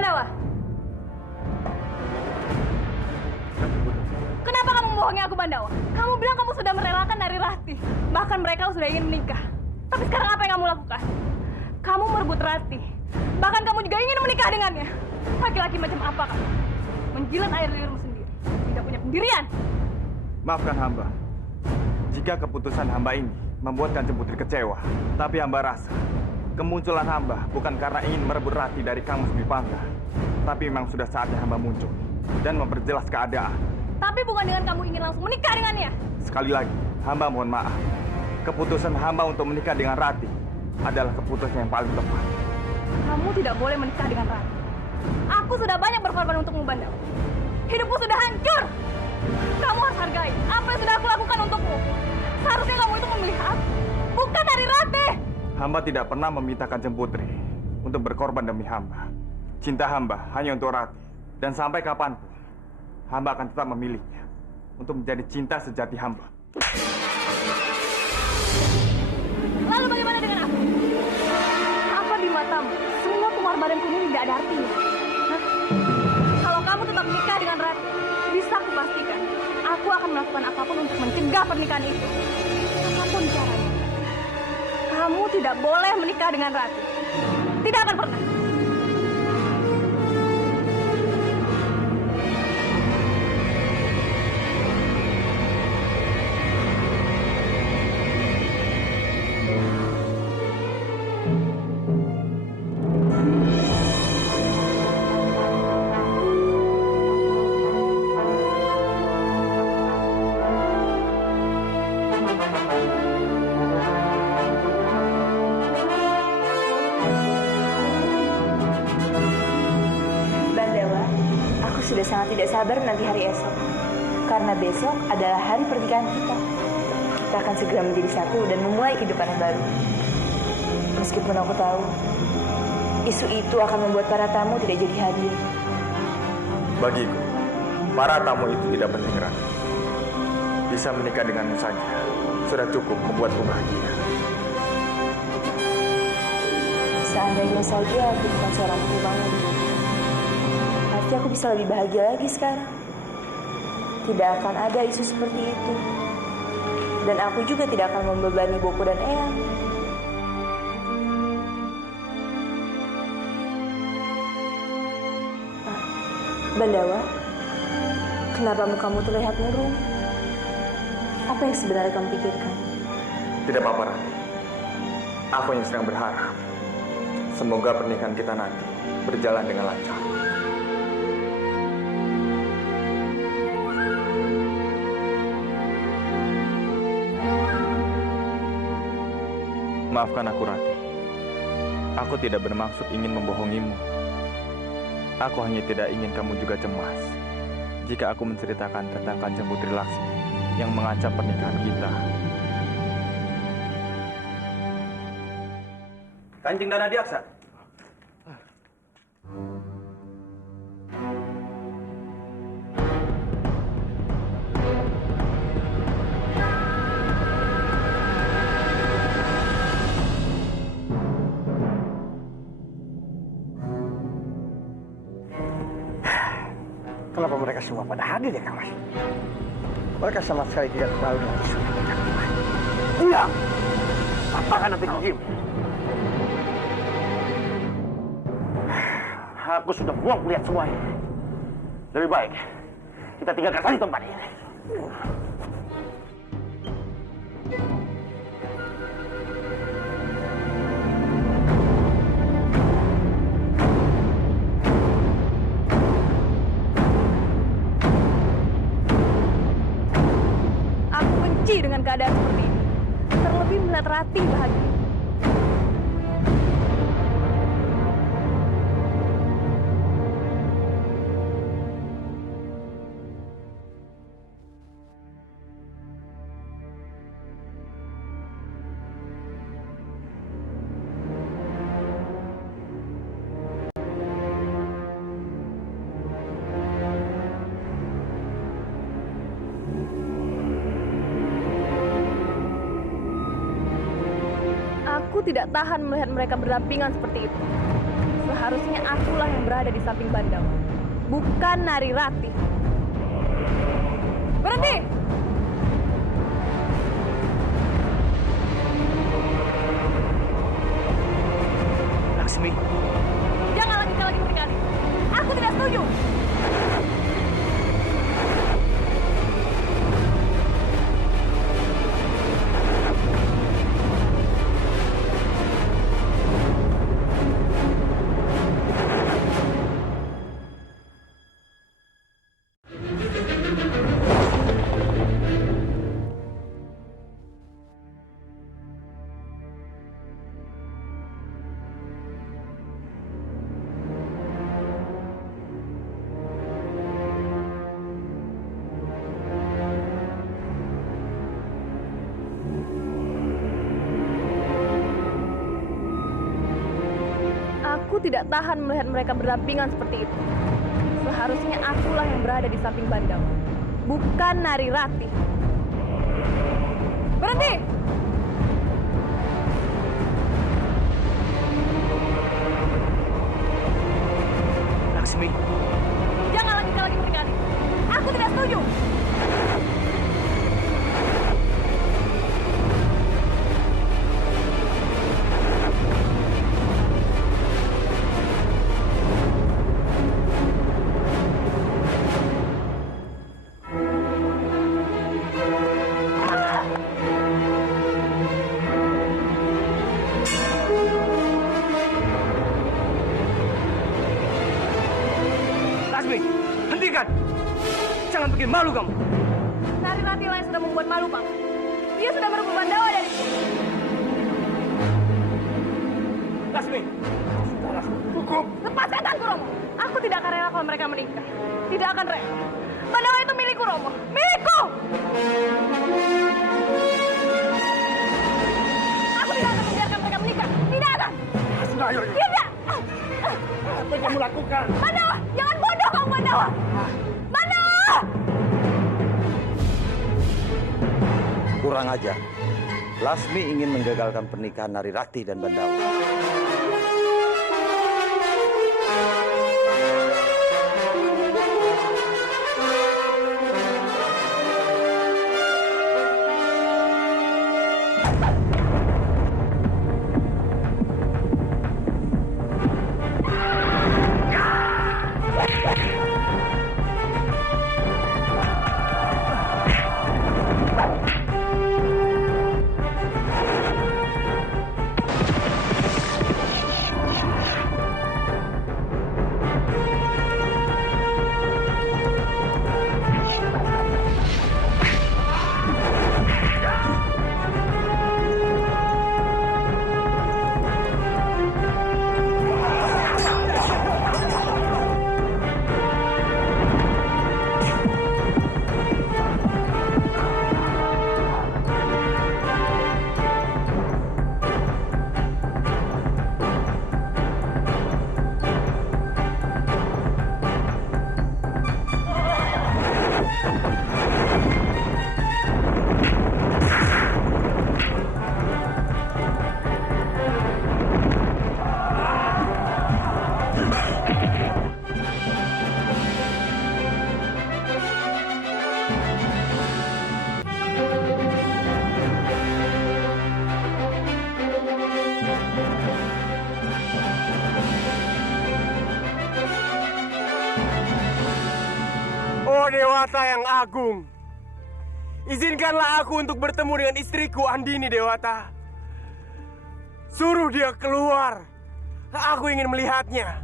Bandawa? Kenapa kamu membohongi aku, Bandawa? Kamu bilang kamu sudah merelakan Nari Rati. Bahkan mereka sudah ingin menikah. Tapi sekarang apa yang kamu lakukan? Kamu merebut Rati. Bahkan kamu juga ingin menikah dengannya. Laki-laki macam apa kamu? Menjilat air liurmu sendiri. Tidak punya pendirian. Maafkan hamba. Jika keputusan hamba ini membuat Kanjeng Putri kecewa. Tapi hamba rasa kemunculan hamba bukan karena ingin merebut Rati dari Kang Mas Dwi-Pangga. Tapi memang sudah saatnya hamba muncul dan memperjelas keadaan. Tapi bukan dengan kamu ingin langsung menikah dengannya. Sekali lagi, hamba mohon maaf. Keputusan hamba untuk menikah dengan Rati adalah keputusan yang paling tepat. Kamu tidak boleh menikah dengan Rati. Aku sudah banyak berkorban untukmu, Bandawa. Hidupmu sudah hancur. Kamu harus hargai apa yang sudah aku lakukan untukmu. Seharusnya kamu itu memilih aku, bukan Nari Rati. Hamba tidak pernah meminta Kanjeng Putri untuk berkorban demi hamba. Cinta hamba hanya untuk Rati. Dan sampai kapanpun, hamba akan tetap memilihnya untuk menjadi cinta sejati hamba. Lalu bagaimana dengan aku? Apa di matamu semua pengorbananku ini tidak ada artinya? Hah? Kalau kamu tetap menikah dengan Rati, bisa aku pastikan aku akan melakukan apapun untuk mencegah pernikahan itu. Apapun caranya. Kamu tidak boleh menikah dengan Rati. Tidak akan pernah. Sudah sangat tidak sabar nanti hari esok. Karena besok adalah hari pernikahan kita. Kita akan segera menjadi satu dan memulai kehidupan yang baru. Meskipun aku tahu, isu itu akan membuat para tamu tidak jadi hadir. Bagiku, para tamu itu tidak penting, Rati. Bisa menikah denganmu saja sudah cukup membuatku bahagia. Seandainya saja aku bukan seorang perempuan, pasti aku bisa lebih bahagia lagi sekarang. Tidak akan ada isu seperti itu. Dan aku juga tidak akan membebani Bopo dan Eyang. Bandawa, kenapa mukamu terlihat murung? Apa yang sebenarnya kamu pikirkan? Tidak apa-apa, Rati. Aku yang sedang berharap semoga pernikahan kita nanti berjalan dengan lancar. Maafkan aku, Rati. Aku tidak bermaksud ingin membohongimu. Aku hanya tidak ingin kamu juga cemas jika aku menceritakan tentang Kanjeng Putri Laksmi yang mengancam pernikahan kita. Kanjeng Danadiaksa. Kenapa mereka semua pada hadir ya, Kang Mas? Mereka sama sekali tidak tahu dengan isu ini. Iya. Apakah nanti Kim? Aku sudah muak melihat semua ini. Lebih baik kita tinggalkan saja tempat ini. Dengan keadaan seperti ini, terlebih melihat Rati bahagia. Aku tidak tahan melihat mereka berdampingan seperti itu. Seharusnya akulah yang berada di samping Bandawa, bukan Nari Ratih. Berhenti! Laksmi. Jangan lanjutkan lagi pernikahan ini. Aku tidak setuju. Aku tidak tahan melihat mereka berdampingan seperti itu. Seharusnya akulah yang berada di samping Bandawa, bukan Nari Ratih. Berhenti! Laksmi. Jangan lanjutkan lagi pernikahan ini. Aku tidak setuju. Laksmi, hentikan! Jangan bikin malu kamu. Nari Ratih yang sudah membuat malu, Bang. Dia sudah merebut Bandawa dariku. Laksmi. Hukum. Lepaskan tanganku, Romo. Aku tidak akan rela kalau mereka menikah. Tidak akan rela. Bandawa itu milikku, Romo. Milikku! Aku tidak akan membiarkan mereka menikah. Tidak akan. Sudah, ayo. Tidak! Apa yang kamu lakukan? Bandawa! Jangan bodoh kamu, Bandawa! Bandawa! Kurang ajar. Lasmi ingin menggagalkan pernikahan Nari Ratih dan Bandawa. Oh Dewata yang agung, izinkanlah aku untuk bertemu dengan istriku Andini Dewata. Suruh dia keluar, aku ingin melihatnya.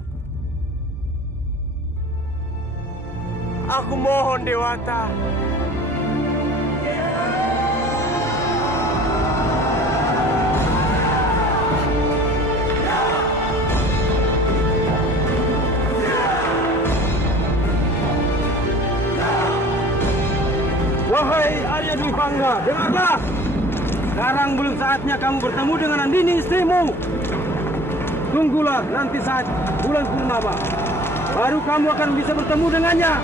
Aku mohon Dewata. Wahai Arya Dwi Pangga, dengarlah. Sekarang belum saatnya kamu bertemu dengan Andini istrimu. Tunggulah nanti saat bulan purnama. Baru kamu akan bisa bertemu dengannya.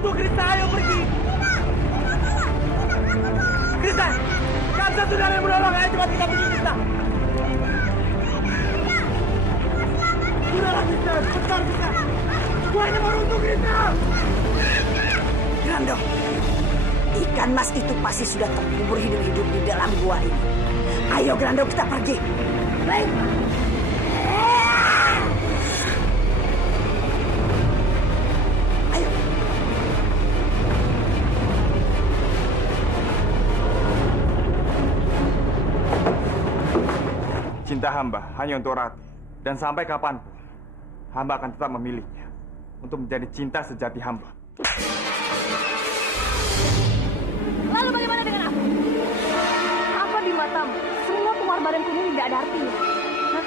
runtuh, Krista. Ayo pergi. Krista, Kansa sudah ada yang menolong. Ayo cepat kita pergi, Krista. Sudahlah, Krista. Cepat, Krista. Semuanya mau runtuh, Krista. Grando, ikan mas itu pasti sudah terkubur hidup-hidup di dalam gua ini. Ayo Grando, kita pergi. Baik. Ayo. Cinta hamba hanya untuk Rati. Dan sampai kapanpun, hamba akan tetap memilihnya untuk menjadi cinta sejati hamba. Lalu bagaimana dengan aku? Apa di matamu semua pengorbanan kuning tidak ada artinya? Hah?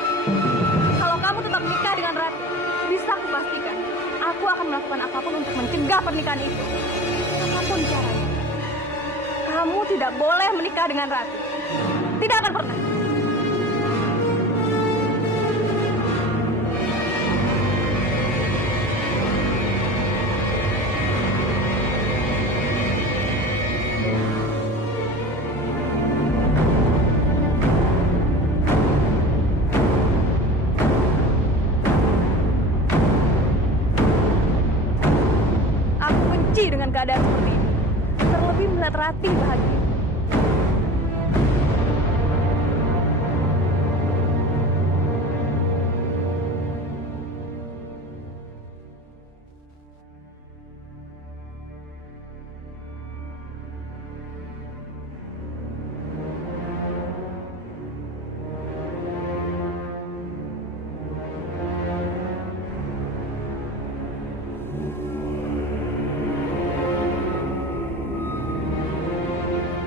Kalau kamu tetap menikah dengan Rati, bisa aku pastikan aku akan melakukan apapun untuk mencegah pernikahan itu. Apapun caranya. Kamu tidak boleh menikah dengan Rati. Tidak akan pernah. Dengan keadaan seperti ini, terlebih melihat Rati bahagia.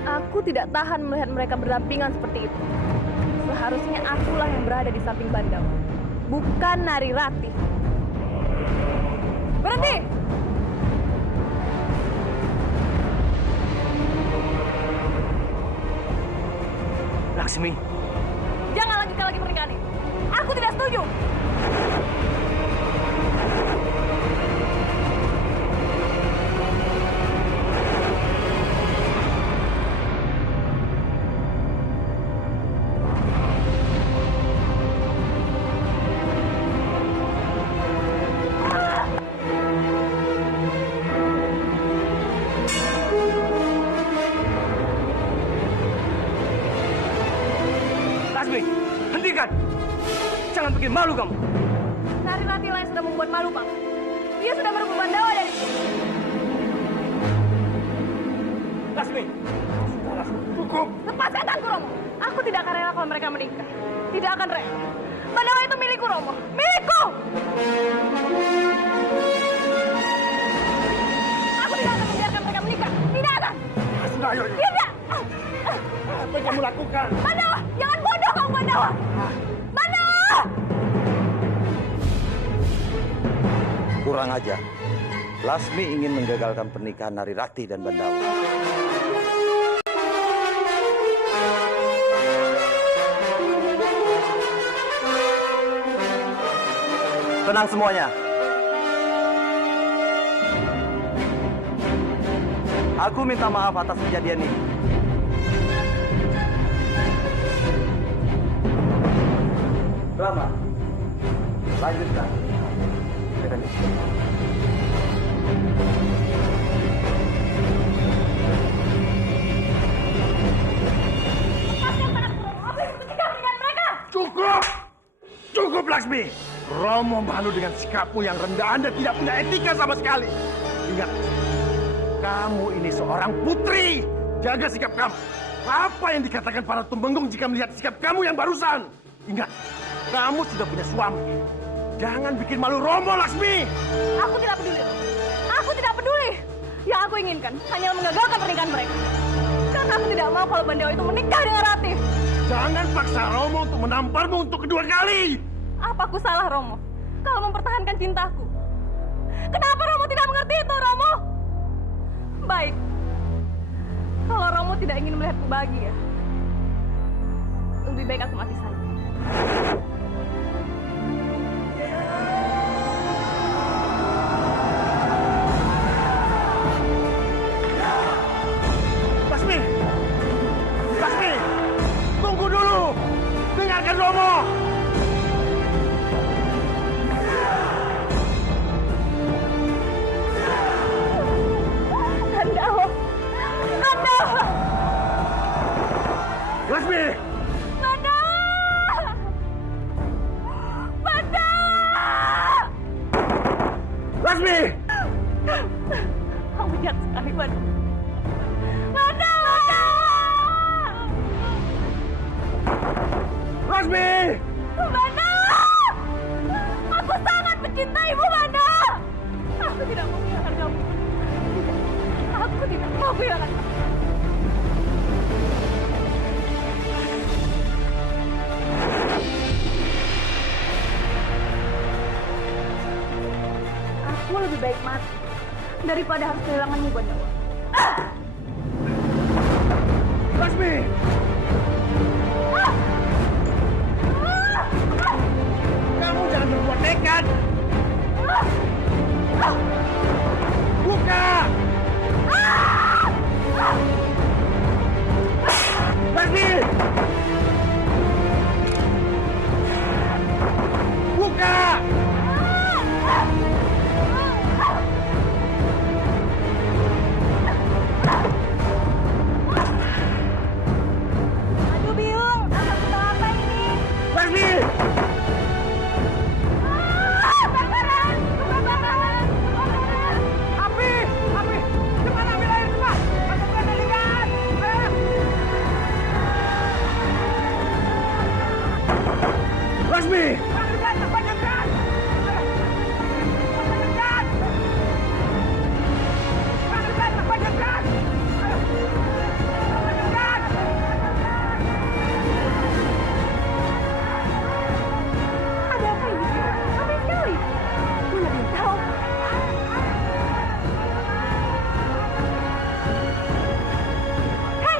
Aku tidak tahan melihat mereka berdampingan seperti itu. Seharusnya akulah yang berada di samping Bandawa, bukan Nari Rati. Berhenti! Laksmi. Jangan lanjutkan lagi pernikahan ini. Aku tidak setuju. Hentikan! Jangan bikin malu kamu. Nari Rati yang sudah membuat malu, Pak. Dia sudah merebut Bandawa dari sini. Lasmi! Sudah, Lasmi. Cukup! Lepaskan tanganku, Romo. Aku tidak akan rela kalau mereka menikah. Tidak akan rela. Bandawa itu milikku, Romo. Milikku! Aku tidak akan membiarkan mereka menikah. Tidak akan! Sudah, ayo. Tidak! Apa yang kamu lakukan? Bandawa! Jangan bodoh kamu, Bandawa! Bandawa! Kurang ajar. Lasmi ingin menggagalkan pernikahan Nari Rati dan Bandawa. Tenang semuanya. Aku minta maaf atas kejadian ini. Rama, lanjutkan. Cukup! Cukup, Laksmi! Romo malu dengan sikapmu yang rendah. Anda tidak punya etika sama sekali. Ingat, kamu ini seorang putri. Jaga sikap kamu. Apa yang dikatakan para tumenggung jika melihat sikap kamu yang barusan? Ingat, kamu sudah punya suami. Jangan bikin malu Romo, Laksmi! Aku tidak peduli. Aku tidak peduli. Yang aku inginkan hanya menggagalkan pernikahan mereka. Karena aku tidak mau kalau Bandawa itu menikah dengan Rati. Jangan paksa Romo untuk menamparmu untuk kedua kali. Apa aku salah, Romo? Kalau mempertahankan cintaku. Kenapa Romo tidak mengerti itu, Romo? Baik. Kalau Romo tidak ingin melihatku bahagia, lebih baik aku mati saja. Lasmi! Kamu jahat sekali, Manda. Manda! Lasmi! Manda! Aku sangat mencintaimu, Manda! Aku tidak mau kehilangan kamu. Aku tidak mau kehilangan kamu. Aku lebih baik mati daripada harus kehilanganmu, Bandawa. Lasmi! Kamu jangan berbuat nekat! Buka! Lasmi! Buka! Aduh, Biung, aku tahu apa ini? Lasmi! Kebakaran! Kebakaran! Kebakaran! Api! Api! Cepat ambil air cepat! Masuk kendalikan! Lasmi! Padamkan! Padamkan! Padamkan! Padamkan! Padamkan! Padamkan! Ada apa ini? Ramai sekali. Mana dia tahu?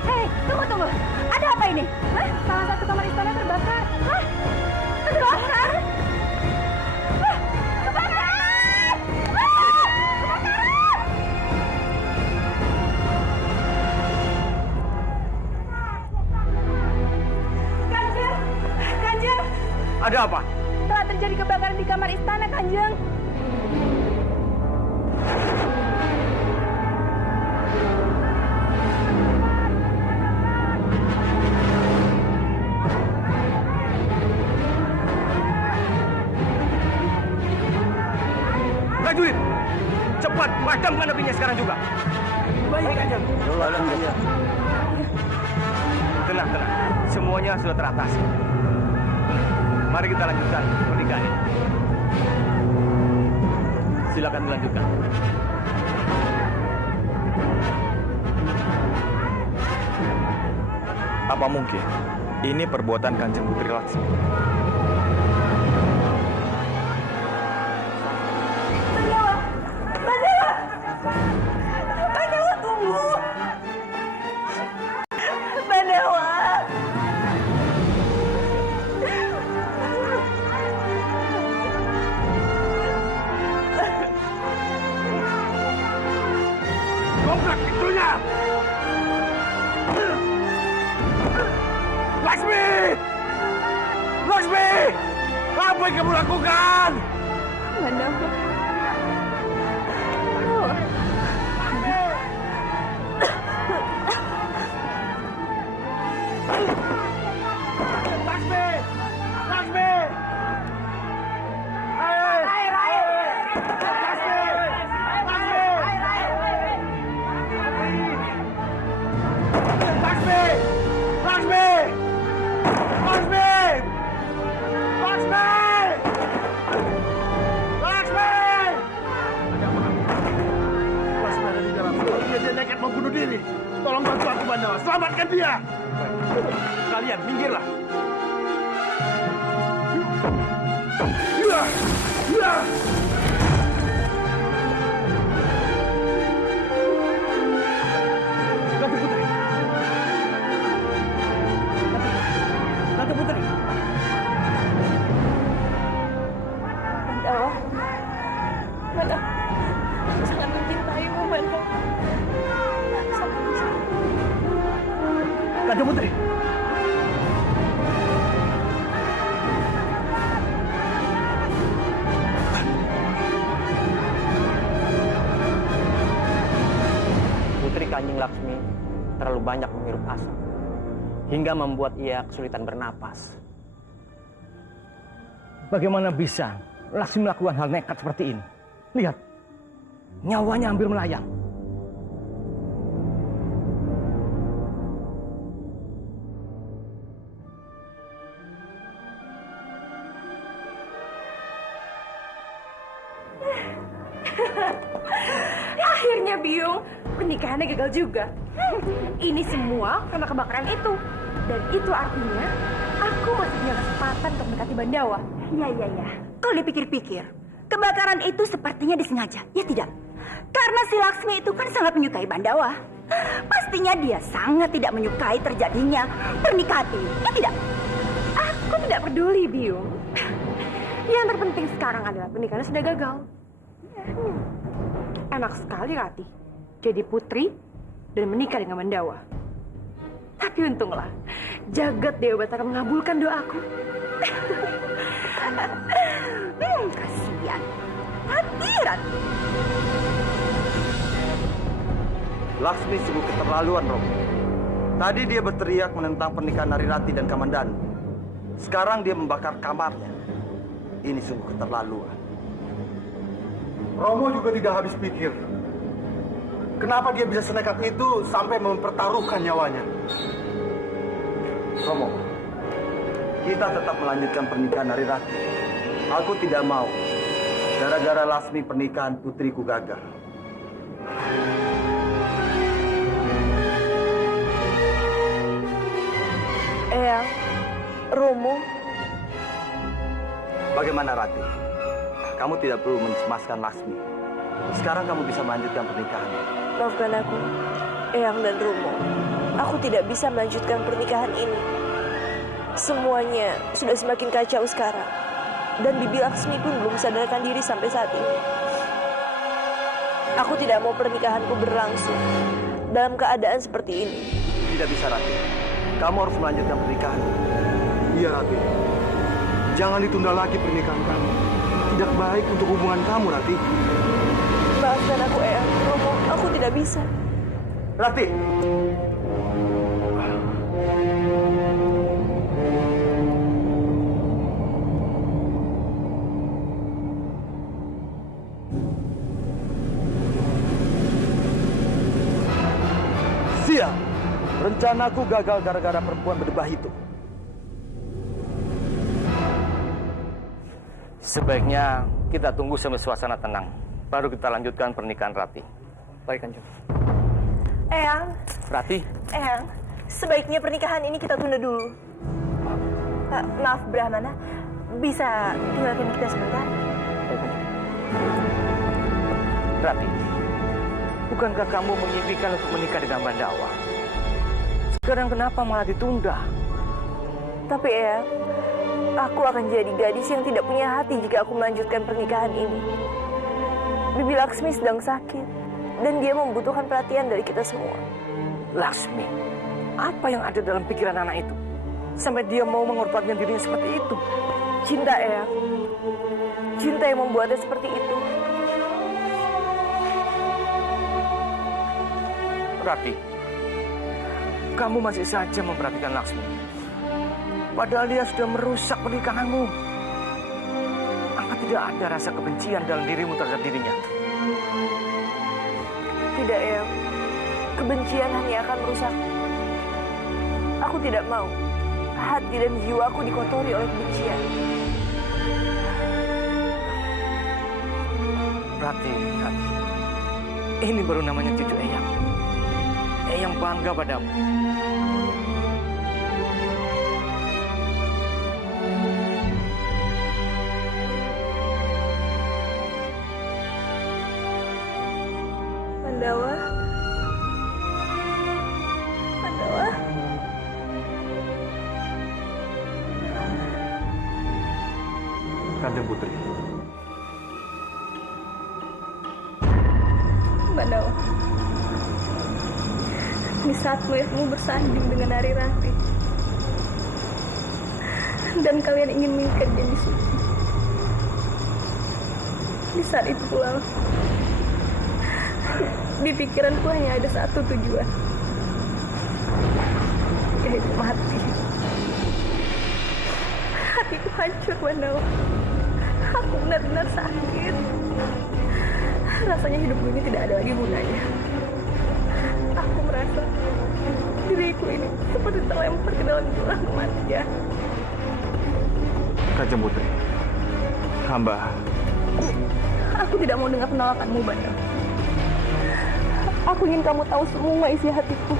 Hei, tunggu. Ada apa ini? Hah? Salah satu kamar istana terbakar. Hah? Terbakar? Hah? Kebakaran! Kebakaran! Kanjeng! Ada apa? Telah terjadi kebakaran di kamar istana, Kanjeng. Prajurit, cepat padamkan apinya sekarang juga. Baik, Kanjeng. Tenang. Semuanya sudah teratasi. Mari kita lanjutkan pernikahan ini. Silakan dilanjutkan. Apa mungkin ini perbuatan Kanjeng Putri Laksmi? Bandawa, tunggu. Bandawa. Dobrak pintunya! Lasmi! Lasmi! Apa yang kamu lakukan? Bandawa. Lasmi! Lasmi! Air! Lasmi! Lasmi! Lasmi! Lasmi! Lasmi! Lasmi! Lasmi! Lasmi ada di dalam. Dia nekat mau bunuh diri. Tolong bantu aku, Bandawa. Selamatkan dia. Kalian minggirlah. Ya! Ratu Putri. Ratu Putri. Bandawa. Bandawa. Aku sangat mencintaimu, Bandawa. Sangat mencintaimu. Ratu Putri. Putri Kanjeng Laksmi terlalu banyak menghirup asap hingga membuat ia kesulitan bernapas. Bagaimana bisa Laksmi melakukan hal nekat seperti ini? Lihat, nyawanya hampir melayang. Akhirnya Biung, pernikahannya gagal juga. Ini semua karena kebakaran itu. Dan itu artinya aku masih punya kesempatan untuk mendekati Bandawa. Ya. Kalau dipikir-pikir, kebakaran itu sepertinya disengaja, ya tidak? Karena si Laksmi itu kan sangat menyukai Bandawa. Pastinya dia sangat tidak menyukai terjadinya pernikahan ini, ya tidak? Aku tidak peduli, Biung. Yang terpenting sekarang adalah pernikahannya sudah gagal. Enak sekali Rati jadi putri dan menikah dengan Mandawa. Tapi untunglah jagat Dewa Batara mengabulkan doaku. Kasihan. Rati. Laksmi sungguh keterlaluan, Romo. Tadi dia berteriak menentang pernikahan Narirati dan Kamandanu. Sekarang dia membakar kamarnya. Ini sungguh keterlaluan. Romo juga tidak habis pikir. Kenapa dia bisa senekat itu sampai mempertaruhkan nyawanya? Romo, kita tetap melanjutkan pernikahan Narirati. Aku tidak mau. Gara-gara Lasmi pernikahan putriku gagal. Eyang, Romo. Bagaimana Rati? Kamu tidak perlu mencemaskan Lasmi. Sekarang kamu bisa melanjutkan pernikahan. Maafkan aku, Eyang dan Romo. Aku tidak bisa melanjutkan pernikahan ini. Semuanya sudah semakin kacau sekarang. Dan Bibi Laksmi pun belum sadarkan diri sampai saat ini. Aku tidak mau pernikahanku berlangsung dalam keadaan seperti ini. Tidak bisa, Rati. Kamu harus melanjutkan pernikahan. Iya, Rati. Jangan ditunda lagi pernikahan kamu. Tidak baik untuk hubungan kamu, Rati. Maafkan aku, Eyang. Romo, aku tidak bisa. Rati! Siap! Rencanaku gagal gara-gara perempuan berdebah itu. Sebaiknya kita tunggu sampai suasana tenang. Baru kita lanjutkan pernikahan Rati. Baik, Kanjeng. Eyang. Rati. Eyang, sebaiknya pernikahan ini kita tunda dulu. Maaf, Brahmana. Bisa tinggalkan kita sebentar? Rati, bukankah kamu mengimpikan untuk menikah dengan Bandawa? Sekarang kenapa malah ditunda? Tapi Eyang, aku akan jadi gadis yang tidak punya hati jika aku melanjutkan pernikahan ini. Bibi Laksmi sedang sakit, dan dia membutuhkan perhatian dari kita semua. Laksmi, apa yang ada dalam pikiran anak itu? Sampai dia mau mengorbankan dirinya seperti itu. Cinta, Eyang. Cinta yang membuatnya seperti itu. Rati, kamu masih saja memperhatikan Laksmi. Padahal dia sudah merusak pernikahanmu. Apa tidak ada rasa kebencian dalam dirimu terhadap dirinya? Tidak, Eyang. Kebencian hanya akan merusak. Aku tidak mau hati dan jiwaku dikotori oleh kebencian. Rati, ini baru namanya cucu Eyang. Eyang bangga padamu. Pandawa. Kanjeng Putri. Bandawa. Di saat melihatmu bersanding dengan Narirati dan kalian ingin mengikat janji suci, di saat itu pula di pikiranku hanya ada satu tujuan, yaitu mati. Hatiku hancur, Bandawa. Aku benar-benar sakit. Rasanya hidupku ini tidak ada lagi gunanya. Aku merasa diriku ini seperti terlempar ke dalam jurang kematian. Kanjeng Putri, hamba... Aku tidak mau dengar penolakanmu, Banda. Aku ingin kamu tahu semua isi hatiku.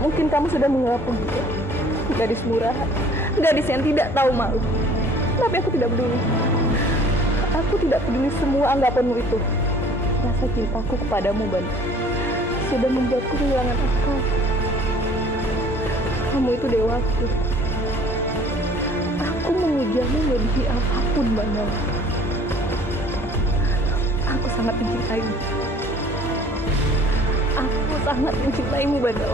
Mungkin kamu sudah menganggap dia gadis murahan, gadis yang tidak tahu malu. Tapi aku tidak peduli. Aku tidak peduli semua anggapanmu itu. Rasa cintaku kepadamu, Banda, sudah membuatku kehilangan akal. Kamu itu dewaku. Aku memujamu melebihi apapun, Banda. Aku sangat mencintaimu. Aku sangat mencintaimu, Banda.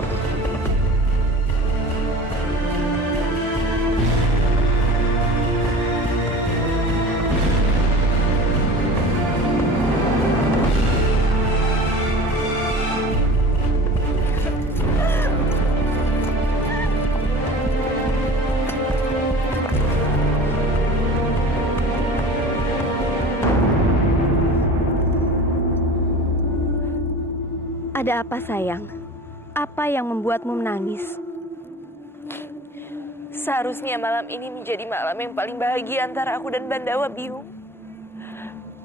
Ada apa, sayang? Apa yang membuatmu menangis? Seharusnya malam ini menjadi malam yang paling bahagia antara aku dan Bandawa, Biung.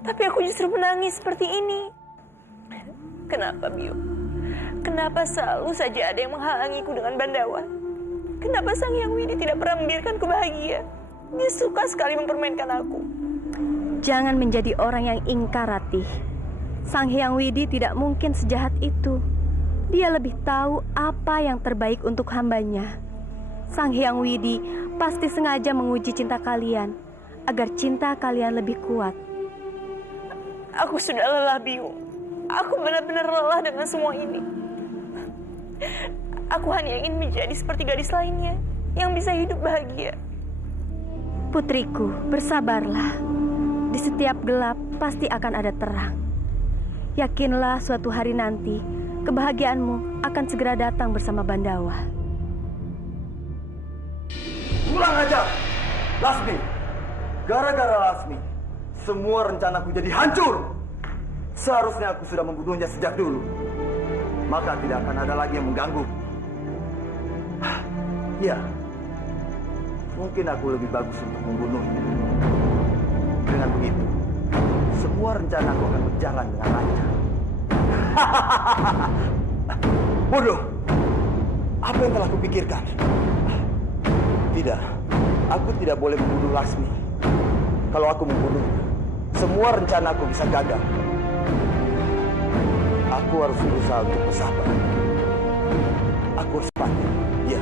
Tapi aku justru menangis seperti ini. Kenapa, Biung? Kenapa selalu saja ada yang menghalangiku dengan Bandawa? Kenapa Sang Hyang Widi tidak pernah membiarkanku bahagia? Dia suka sekali mempermainkan aku. Jangan menjadi orang yang ingkar, Ratih. Sang Hyang Widi tidak mungkin sejahat itu. Dia lebih tahu apa yang terbaik untuk hambanya. Sang Hyang Widi pasti sengaja menguji cinta kalian agar cinta kalian lebih kuat. Aku sudah lelah, Biung. Aku benar-benar lelah dengan semua ini. Aku hanya ingin menjadi seperti gadis lainnya yang bisa hidup bahagia. Putriku, bersabarlah. Di setiap gelap pasti akan ada terang. Yakinlah suatu hari nanti kebahagiaanmu akan segera datang bersama Bandawa. Kurang ajar, Lasmi. Gara-gara Lasmi, semua rencanaku jadi hancur. Seharusnya aku sudah membunuhnya sejak dulu. Maka tidak akan ada lagi yang mengganggu. Ya, mungkin aku lebih bagus untuk membunuhnya. Dengan begitu, semua rencanaku akan berjalan dengan lancar. Bodoh! Apa yang telah kupikirkan? Tidak, aku tidak boleh membunuh Lasmi. Kalau aku membunuhnya, semua rencanaku bisa gagal. Aku harus berusaha untuk bersabar. Aku harus Respati. Ya,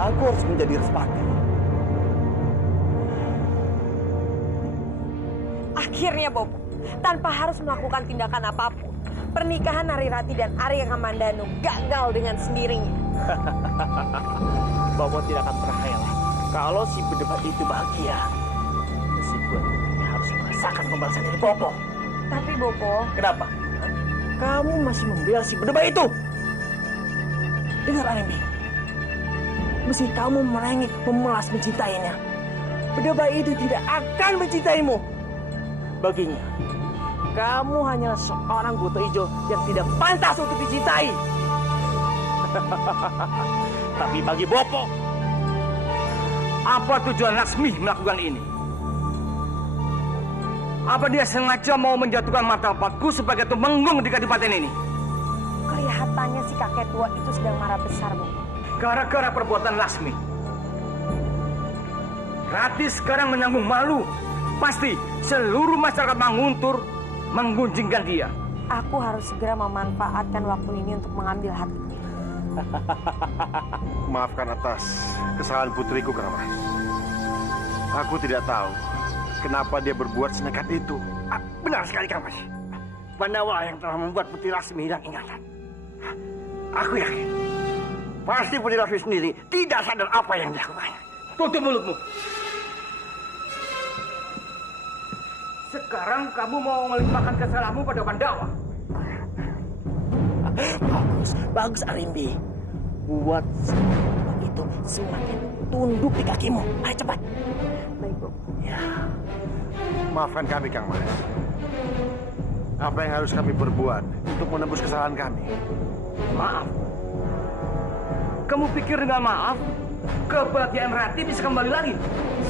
aku harus menjadi Respati. Akhirnya, Bobo, tanpa harus melakukan tindakan apapun, pernikahan Narirati dan Arya Kamandanu gagal dengan sendirinya. Bobo tidak akan pernah rela kalau si berdebat itu bahagia. Meskipun dia harus merasakan pembalasan dari Bobo. Tapi, Bobo... Kenapa? Kamu masih membela si berdebat itu? Dengar, Arimbi. Meski kamu merengek memelas mencintainya, berdebat itu tidak akan mencintaimu. Baginya, kamu hanyalah seorang buta hijau yang tidak pantas untuk dicintai. Tapi bagi Bopo, apa tujuan Laksmi melakukan ini? Apa dia sengaja mau menjatuhkan martabatku sebagai tumenggung di kadipaten ini? Kelihatannya si kakek tua itu sedang marah besar, Bu. Gara-gara perbuatan Laksmi, Rati sekarang menanggung malu. Pasti seluruh masyarakat Manguntur menggunjingkan dia. Aku harus segera memanfaatkan waktu ini untuk mengambil hatinya. Maafkan atas kesalahan putriku, Keramas. Aku tidak tahu kenapa dia berbuat senekat itu. Benar sekali, Keramas. Bandawa yang telah membuat Putri Lasmi hilang ingatan. Aku yakin pasti Putri Lasmi sendiri tidak sadar apa yang dilakukannya. Tutup mulutmu. Sekarang kamu mau melimpahkan kesalahanmu pada Bandawa. Bagus Arimbi. Buat itu semakin tunduk di kakimu. Ayo cepat. Baik, Bu. Ya. Maafkan kami, Kang Mas. Apa yang harus kami perbuat untuk menebus kesalahan kami? Maaf. Kamu pikir dengan maaf, kebahagiaan Rati bisa kembali lagi?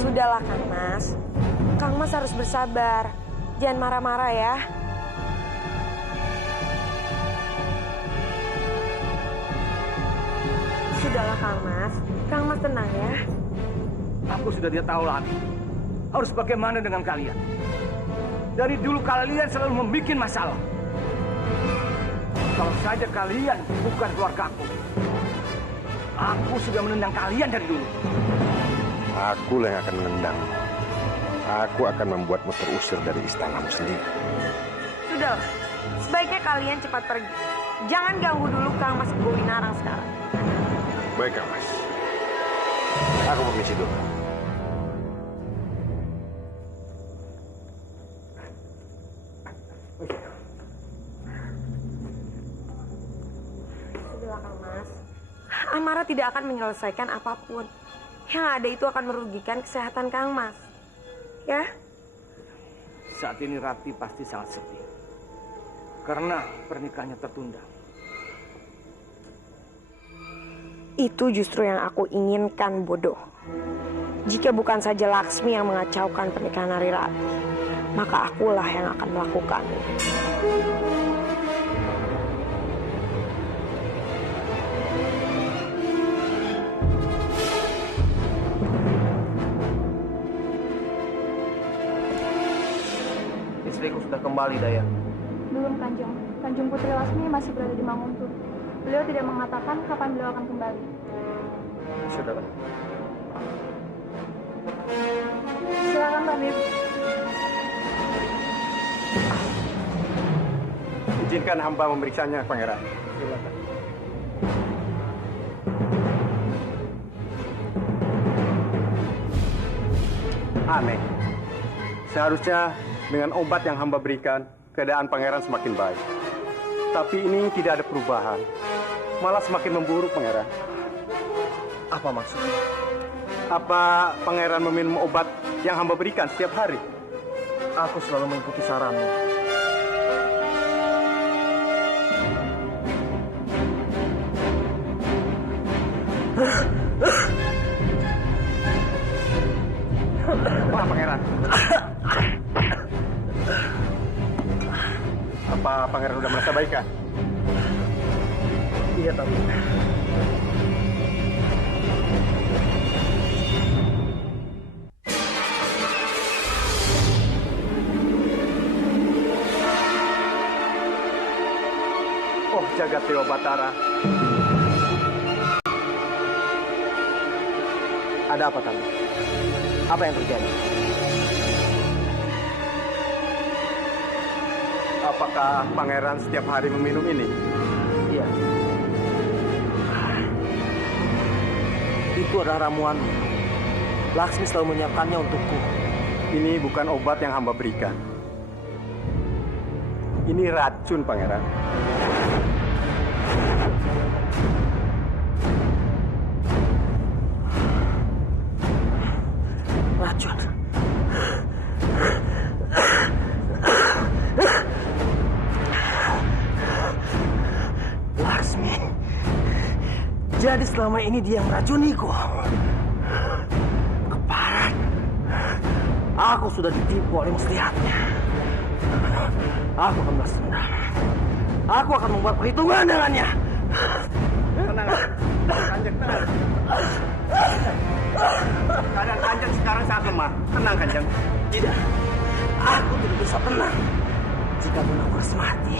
Sudahlah Kang Mas. Kang Mas harus bersabar. Jangan marah-marah ya. Sudahlah Kang Mas. Kang Mas tenang ya. Aku sudah tidak tahu lagi harus bagaimana dengan kalian. Dari dulu kalian selalu membuat masalah. Kalau saja kalian bukan keluargaku, aku sudah menendang kalian dari dulu. Akulah yang akan menendang. Aku akan membuatmu terusir dari istanamu sendiri. Sudah, sebaiknya kalian cepat pergi. Jangan ganggu dulu Kang Mas Gowinarang sekarang. Baik, Kang Mas. Aku permisi dulu. Sudahlah Kang Mas. Amarah tidak akan menyelesaikan apapun. Yang ada itu akan merugikan kesehatan Kang Mas. Ya? Saat ini Rati pasti sangat sedih karena pernikahannya tertunda. Itu justru yang aku inginkan, bodoh. Jika bukan saja Laksmi yang mengacaukan pernikahan Nari Rati, maka akulah yang akan melakukannya. Istriku sudah kembali, Dayang. Belum, Kanjeng. Kanjeng Putri Lasmi masih berada di Manguntuh. Beliau tidak mengatakan kapan beliau akan kembali. Saudara. Silakan, Tabib. Izinkan hamba memeriksanya, Pangeran. Silakan. Aneh. Seharusnya dengan obat yang hamba berikan, keadaan pangeran semakin baik. Tapi ini tidak ada perubahan. Malah semakin memburuk, Pangeran. Apa maksudnya? Apa pangeran meminum obat yang hamba berikan setiap hari? Aku selalu mengikuti saranmu. Wah, Pangeran. Apa pangeran udah merasa baik kan? Iya, tapi Oh, jagat Dewa Batara. ada apa, Tamu? Apa yang terjadi? Apakah pangeran setiap hari meminum ini? Iya. Itu adalah ramuanmu. Laksmi selalu menyiapkannya untukku. Ini bukan obat yang hamba berikan. Ini racun, Pangeran. Racun. Laksmi. Jadi selama ini dia yang meracuniku. Keparat. Aku sudah ditipu oleh muslihatnya. Aku akan balas dendam. Aku akan membuat perhitungan dengannya. Tenang, Kanjeng, tenang. Keadaan Kanjeng sekarang sangat lemah. Tenang, Kanjeng. Tidak. Aku tidak bisa tenang. Jika Bunda Waras mati,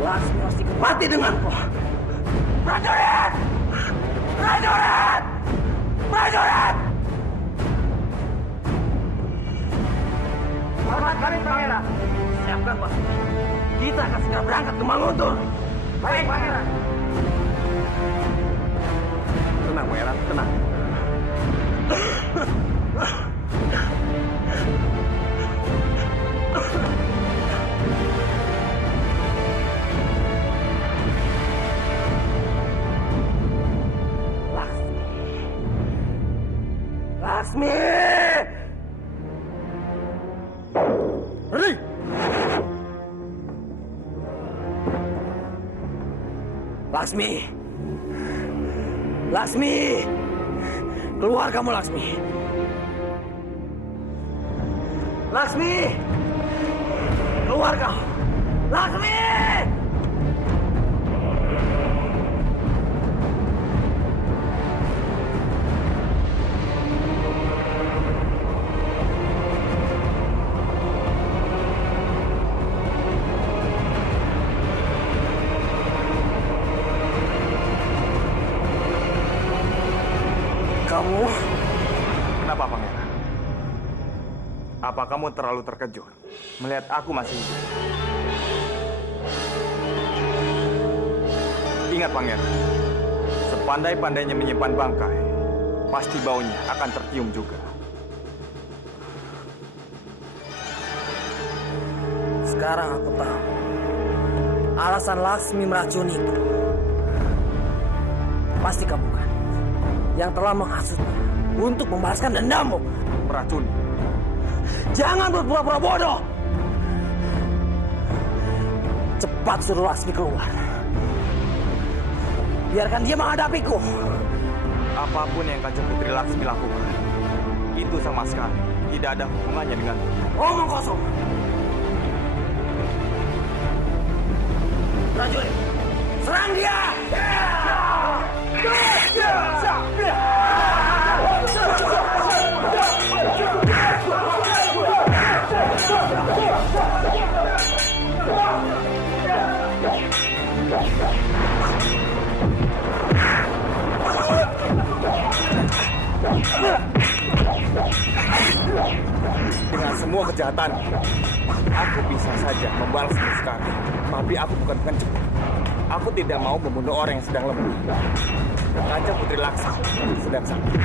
Laksmi harus mati denganku. Prajurit! Prajurit! Prajurit! Hormat kami, Pangeran. Siapkan, Pak. Kita akan segera berangkat ke Manguntur. Baik, Pangeran. Tenang, Pangeran, tenang. Laksmi! Hei! Laksmi! Laksmi! Keluar kamu, Laksmi! Laksmi! Keluar kau! Laksmi! Kamu? Kenapa, Pangeran? Apa kamu terlalu terkejut melihat aku masih hidup? Ingat, Pangeran, sepandai-pandainya menyimpan bangkai, pasti baunya akan tercium juga. Sekarang aku tahu alasan Laksmi meracuniku. Pasti kamu kan yang telah menghasutnya untuk membalaskan dendammu. Meracuni? Jangan berpura-pura bodoh. Cepat suruh Laksmi keluar. Biarkan dia menghadapiku. Apapun yang Kanjeng Putri Laksmi lakukan, itu sama sekali tidak ada hubungannya dengan omong kosong. Prajurit, serang dia! Dengan semua kejahatan, aku bisa saja membalasnya sekarang. Tapi aku bukan pengecut. Aku tidak mau membunuh orang yang sedang lemah. Kanjeng Putri Laksmi sedang sakit.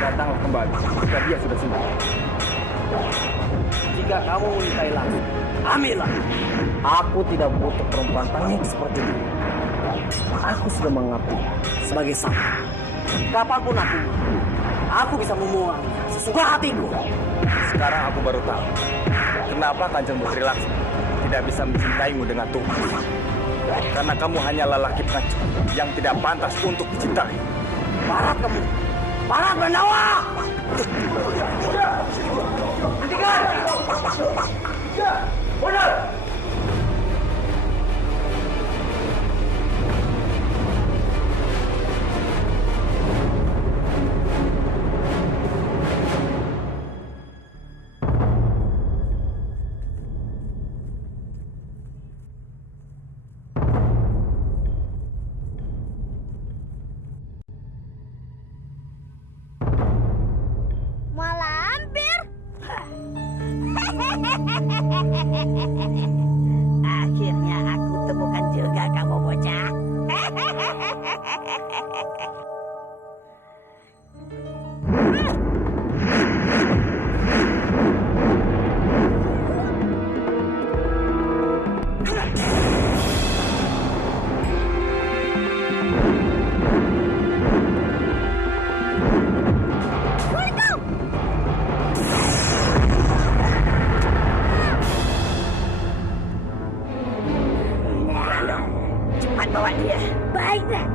Datanglah kembali jika dia sudah sembuh. Jika kamu menyukai Laksmi, ambillah. Aku tidak butuh perempuan tengik seperti ini. Aku sudah mengabdi sebagai satu. Kapanpun aku bisa memuang sesuka hatiku. Sekarang aku baru tahu kenapa Kanjeng Putri Laksmi tidak bisa mencintaimu dengan tulus. Karena kamu hanya lelaki pengecut yang tidak pantas untuk dicintai. Parah kamu! Parah Bandawa! Hentikan! Benar! Akhirnya aku temukan juga kamu bocah. Bawa dia. Baiklah.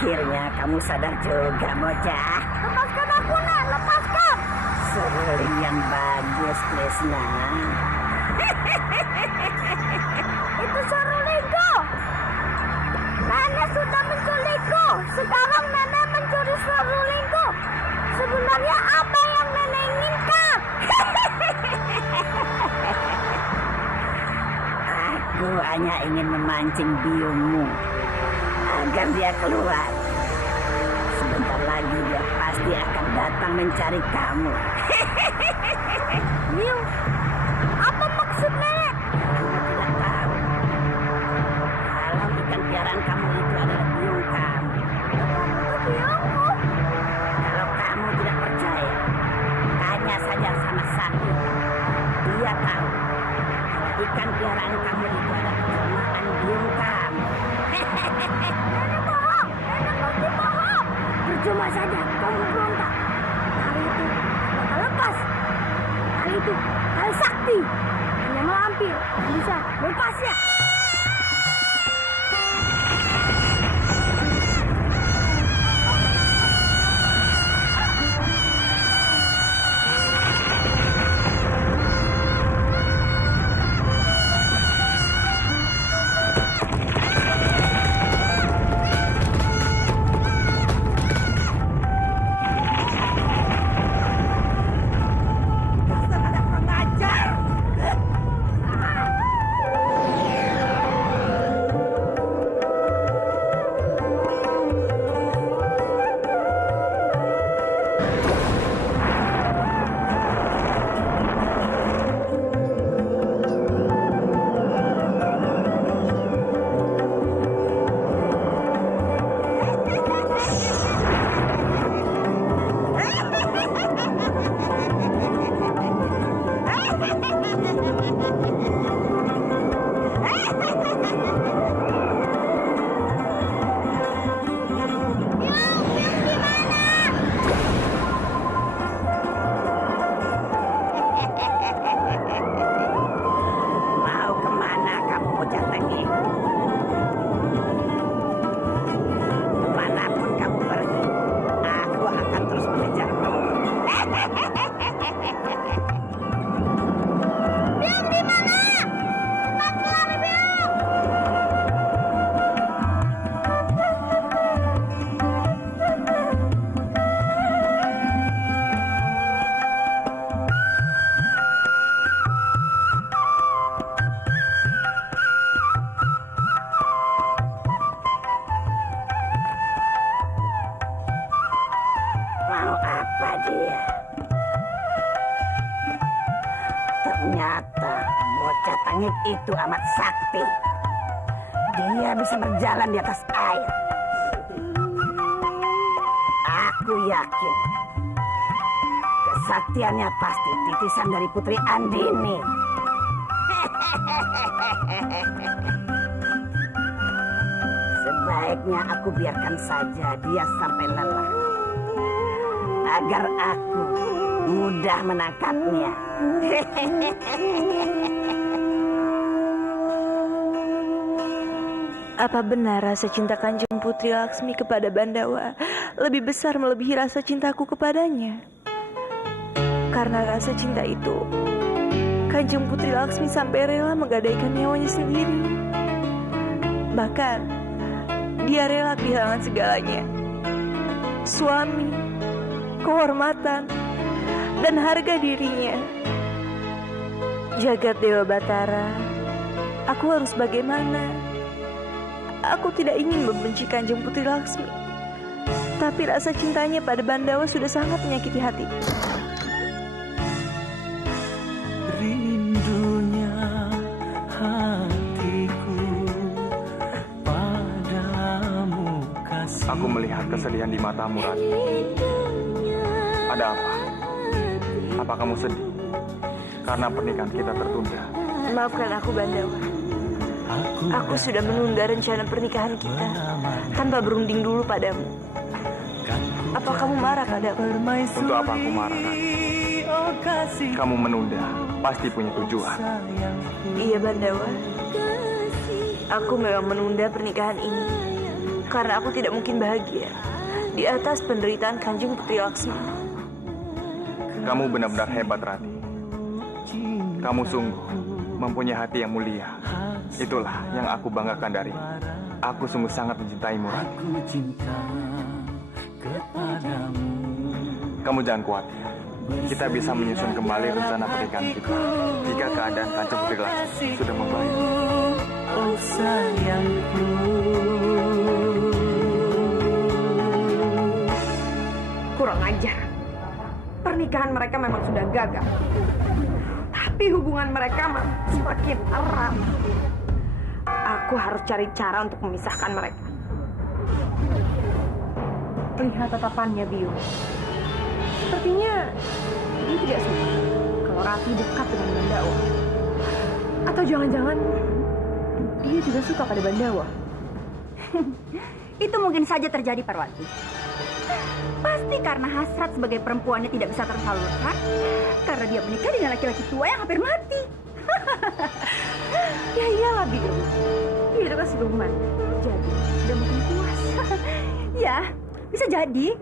Akhirnya kamu sadar juga, bocah. Lepaskan aku, Nak. Lepaskan. Seruling yang bagus, Tresna. Itu serulingku. Nenek sudah menculikku. Sekarang nenek mencuri serulingku. Sebenarnya apa yang nenek inginkan? Aku hanya ingin memancing biungmu agar dia keluar. Sebentar lagi dia pasti akan datang mencari kamu. Biung, apa maksud nenek? Tidak tahu. tahu kalau ikan piaraan kamu itu adalah jelmaan biung kamu. Nenek bohong, nenek pasti bohong. Percuma saja kamu berontak. Kali itu bakal lepas. Kali itu kali sakti. Hanya melampir bisa lepasnya. Ternyata bocah tengik itu amat sakti. Dia bisa berjalan di atas air. Aku yakin kesaktiannya pasti titisan dari Putri Andini. Sebaiknya aku biarkan saja dia sampai lelah, agar aku mudah menangkapnya. Apa benar rasa cinta Kanjeng Putri Laksmi kepada Bandawa lebih besar melebihi rasa cintaku kepadanya? Karena rasa cinta itu, Kanjeng Putri Laksmi sampai rela menggadaikan nyawanya sendiri. Bahkan, dia rela kehilangan segalanya. Suami, kehormatan, dan harga dirinya. Jagat Dewa Batara, aku harus bagaimana? Aku tidak ingin membenci Kanjeng Putri Laksmi, tapi rasa cintanya pada Bandawa sudah sangat menyakiti hati. Rindunya hatiku padamu kasih. Aku melihat kesedihan di matamu, Rati. Ada apa? Apa kamu sedih karena pernikahan kita tertunda? Maafkan aku, Bandawa. Aku sudah menunda rencana pernikahan kita tanpa berunding dulu padamu. Apa kamu marah padaku? Untuk apa aku marah, Rati? Kamu menunda pasti punya tujuan. Iya, Bandawa. Aku memang menunda pernikahan ini karena aku tidak mungkin bahagia di atas penderitaan Kanjeng Putri Laksmi. Kamu benar-benar hebat, Rati. Kamu sungguh mempunyai hati yang mulia. Itulah yang aku banggakan dari. Aku sungguh sangat mencintaimu, Rati. Kamu jangan khawatir. Kita bisa menyusun kembali rencana pernikahan kita jika keadaan Kanjeng Putri Laksmi sudah membaik. Oh sayangku. Kurang ajar. Pernikahan mereka memang sudah gagal. Tapi hubungan mereka semakin erat. Aku harus cari cara untuk memisahkan mereka. Lihat tatapannya, Biung. Sepertinya dia tidak suka kalau kalau Rati dekat dengan Bandawa. Atau jangan-jangan dia juga suka pada Bandawa. Itu mungkin saja terjadi, Parwati. Pasti karena hasrat sebagai perempuannya tidak bisa tersalurkan, karena dia menikah dengan laki-laki tua yang hampir mati. Ya iyalah, Biu. Dia itu kan siluman. Jadi, dia mungkin puas. Ya, bisa jadi.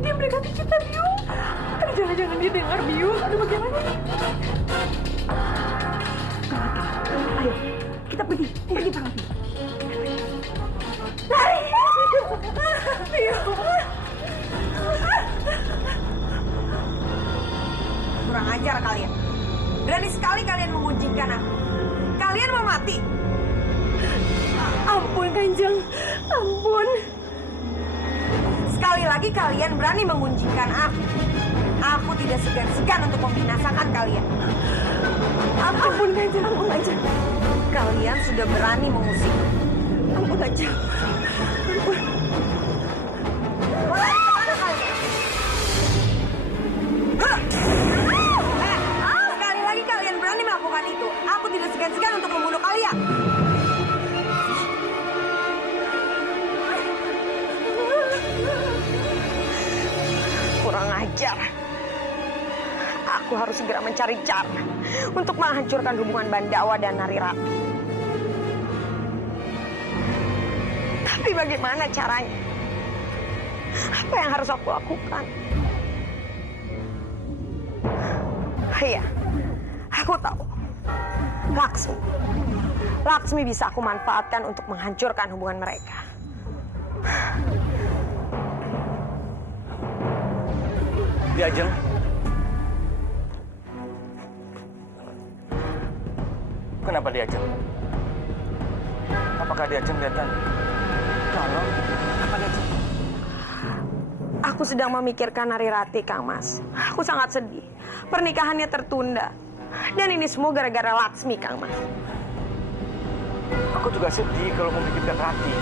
Dia mendekati kita, Biu. Aduh, jangan-jangan dia dengar, Biu. Aduh, bagaimana nih? Ayo, kita pergi Parwati. Lari! Biu. Kurang ajar kalian. Berani sekali kalian mengunjingkan aku. Kalian mau mati. Ampun, Kanjeng. Ampun. Sekali lagi kalian berani mengunjingkan aku. Aku tidak segan-segan untuk membinasakan kalian. Ampun, Kanjeng. Ampun, Kanjeng. Kalian sudah berani mengusik. Ampun, Kanjeng. Ampun. Mulai kemana kalian? Sekali lagi kalian berani melakukan itu. Aku tidak segan-segan untuk membunuh kalian. Kurang ajar. Aku harus segera mencari cara untuk menghancurkan hubungan Bandawa dan Narirati. Tapi bagaimana caranya? Apa yang harus aku lakukan? Iya, aku tahu. Laksmi bisa aku manfaatkan untuk menghancurkan hubungan mereka. Ki Ajeng. Kenapa Ki Ajeng? Apakah Ki Ajeng kelihatan kalau apa Ki Ajeng? Aku sedang memikirkan Narirati, Kang Mas. Aku sangat sedih. Pernikahannya tertunda. Dan ini semua gara-gara Laksmi, Kang Mas. Aku juga sedih kalau memikirkan Rati.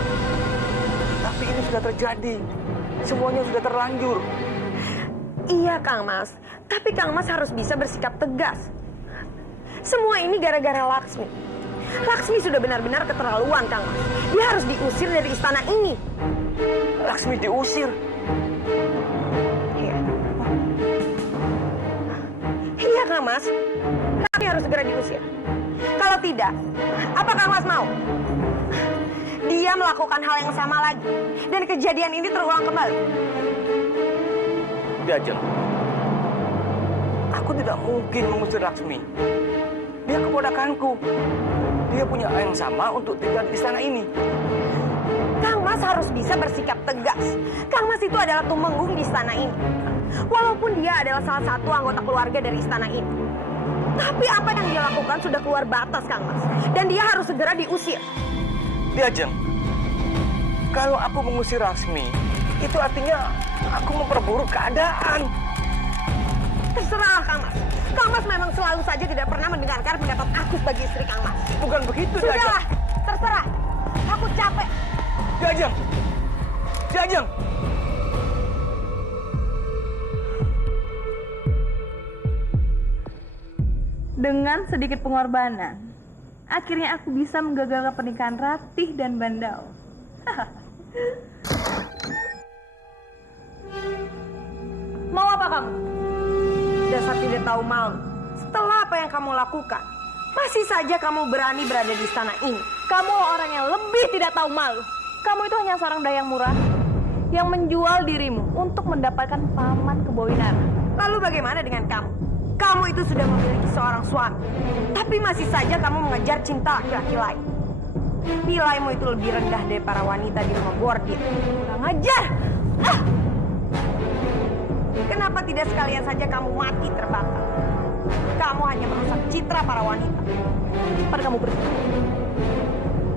Tapi ini sudah terjadi. Semuanya sudah terlanjur. Iya, Kang Mas. Tapi Kang Mas harus bisa bersikap tegas. Semua ini gara-gara Laksmi. Laksmi sudah benar-benar keterlaluan, Kang Mas. Dia harus diusir dari istana ini. Laksmi diusir? Iya. Iya, Kang Mas. Laksmi harus segera diusir. Kalau tidak, apa Kang Mas mau? Dia melakukan hal yang sama lagi. Dan kejadian ini terulang kembali. Ki Ajeng, aku tidak mungkin mengusir Laksmi. Dia keponakanku. Dia punya hak yang sama untuk tinggal di istana ini. Kang Mas harus bisa bersikap tegas. Kang Mas itu adalah tumenggung di istana ini. Walaupun dia adalah salah satu anggota keluarga dari istana ini. Tapi apa yang dia lakukan sudah keluar batas, Kang Mas. Dan dia harus segera diusir. Ki Ajeng, kalau aku mengusir Laksmi, itu artinya aku memperburuk keadaan. Terserah, Kang Mas. Kang Mas memang selalu saja tidak pernah mendengarkan pendapat aku sebagai istri Kang Mas. Bukan begitu, Ki Ajeng. Sudahlah, terserah. Aku capek. Ki Ajeng! Ki Ajeng! Dengan sedikit pengorbanan, akhirnya aku bisa menggagalkan pernikahan Ratih dan Bandawa. Mau apa kamu? Dasar tidak tahu malu. Setelah apa yang kamu lakukan, masih saja kamu berani berada di istana ini. Kamu orang yang lebih tidak tahu malu. Kamu itu hanya seorang dayang murah yang menjual dirimu untuk mendapatkan paman Kebawinara. Lalu bagaimana dengan kamu? Kamu itu sudah memiliki seorang suami, tapi masih saja kamu mengejar cinta laki-laki lain. Nilaimu itu lebih rendah dari para wanita di rumah bordir. Kurang ajar! Ah! Kenapa tidak sekalian saja kamu mati terbakar? Kamu hanya merusak citra para wanita. Cepat kamu pergi.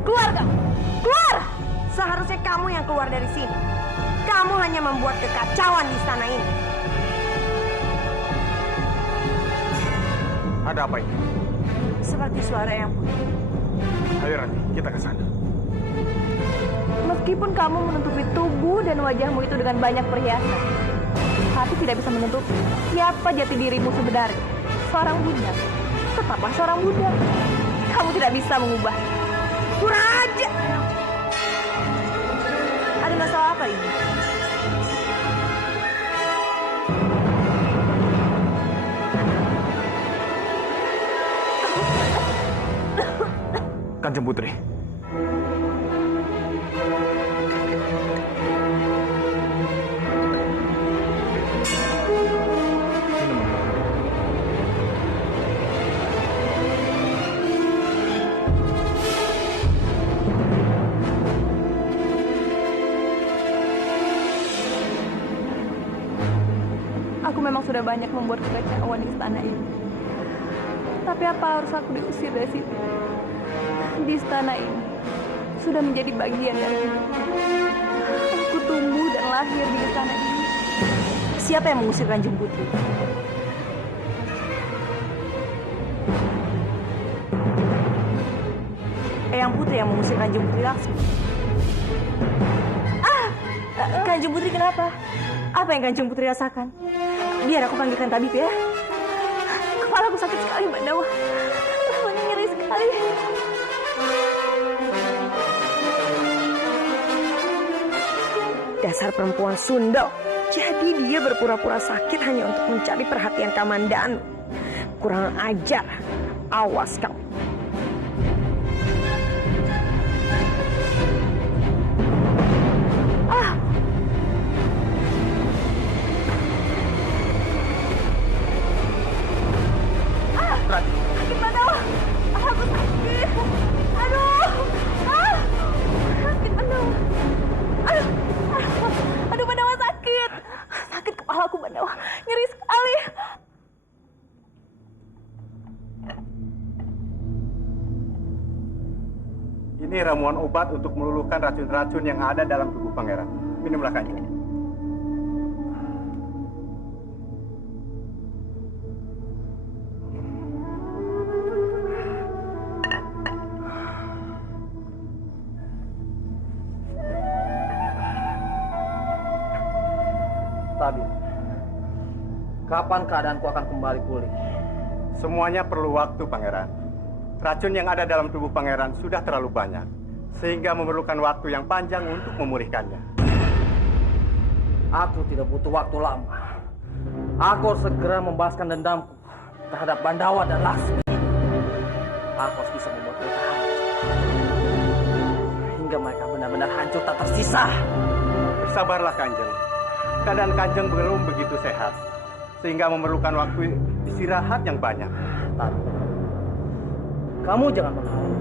Keluar kamu! Keluar! Seharusnya kamu yang keluar dari sini. Kamu hanya membuat kekacauan di istana ini. Ada apa ini? Seperti suara yang Ayo Rati, kita ke sana. Meskipun kamu menutupi tubuh dan wajahmu itu dengan banyak perhiasan, tapi tidak bisa menutupi siapa jati dirimu sebenarnya. Seorang budak, tetaplah seorang budak. Kamu tidak bisa mengubah. Kurang ajar. Ada masalah apa ini? Kanjeng Putri. Aku memang sudah banyak membuat kekacauan di istana ini. Tapi apa harus aku diusir dari sini? Di istana ini sudah menjadi bagian dari hidup. Aku tumbuh dan lahir di istana ini. Siapa yang mengusir Kanjeng Putri? Eyang Putri yang mengusir Kanjeng Putri Laksmi. Kanjeng Putri kenapa? Apa yang Kanjeng Putri rasakan? Biar aku panggilkan tabib ya. Kepalaku sakit sekali, Mbak Dawa. Kepalanya nyeri sekali. Dasar perempuan Sunda. Jadi dia berpura-pura sakit hanya untuk mencari perhatian Kamandanu. Kurang ajar. Awas kamu. Sakit, Mbak Dawa. Aku sakit. Aduh. Sakit, Mbak Dawa. Aduh, Mbak Dawa sakit. Sakit kepalaku, Mbak Dawa. Nyeri sekali. Ini ramuan obat untuk meluluhkan racun-racun yang ada dalam tubuh pangeran. Minumlah Kanjeng. Tabib, kapan keadaanku akan kembali pulih? Semuanya perlu waktu, Pangeran. Racun yang ada dalam tubuh Pangeran sudah terlalu banyak, sehingga memerlukan waktu yang panjang untuk memulihkannya. Aku tidak butuh waktu lama. Aku harus segera membahaskan dendamku terhadap Bandawa dan Laksmi. Aku harus bisa membuat mereka hancur. Hingga mereka benar-benar hancur tak tersisa. Bersabarlah, Kanjeng. Keadaan Kanjeng belum begitu sehat, sehingga memerlukan waktu istirahat yang banyak. Tapi, kamu jangan menghalang.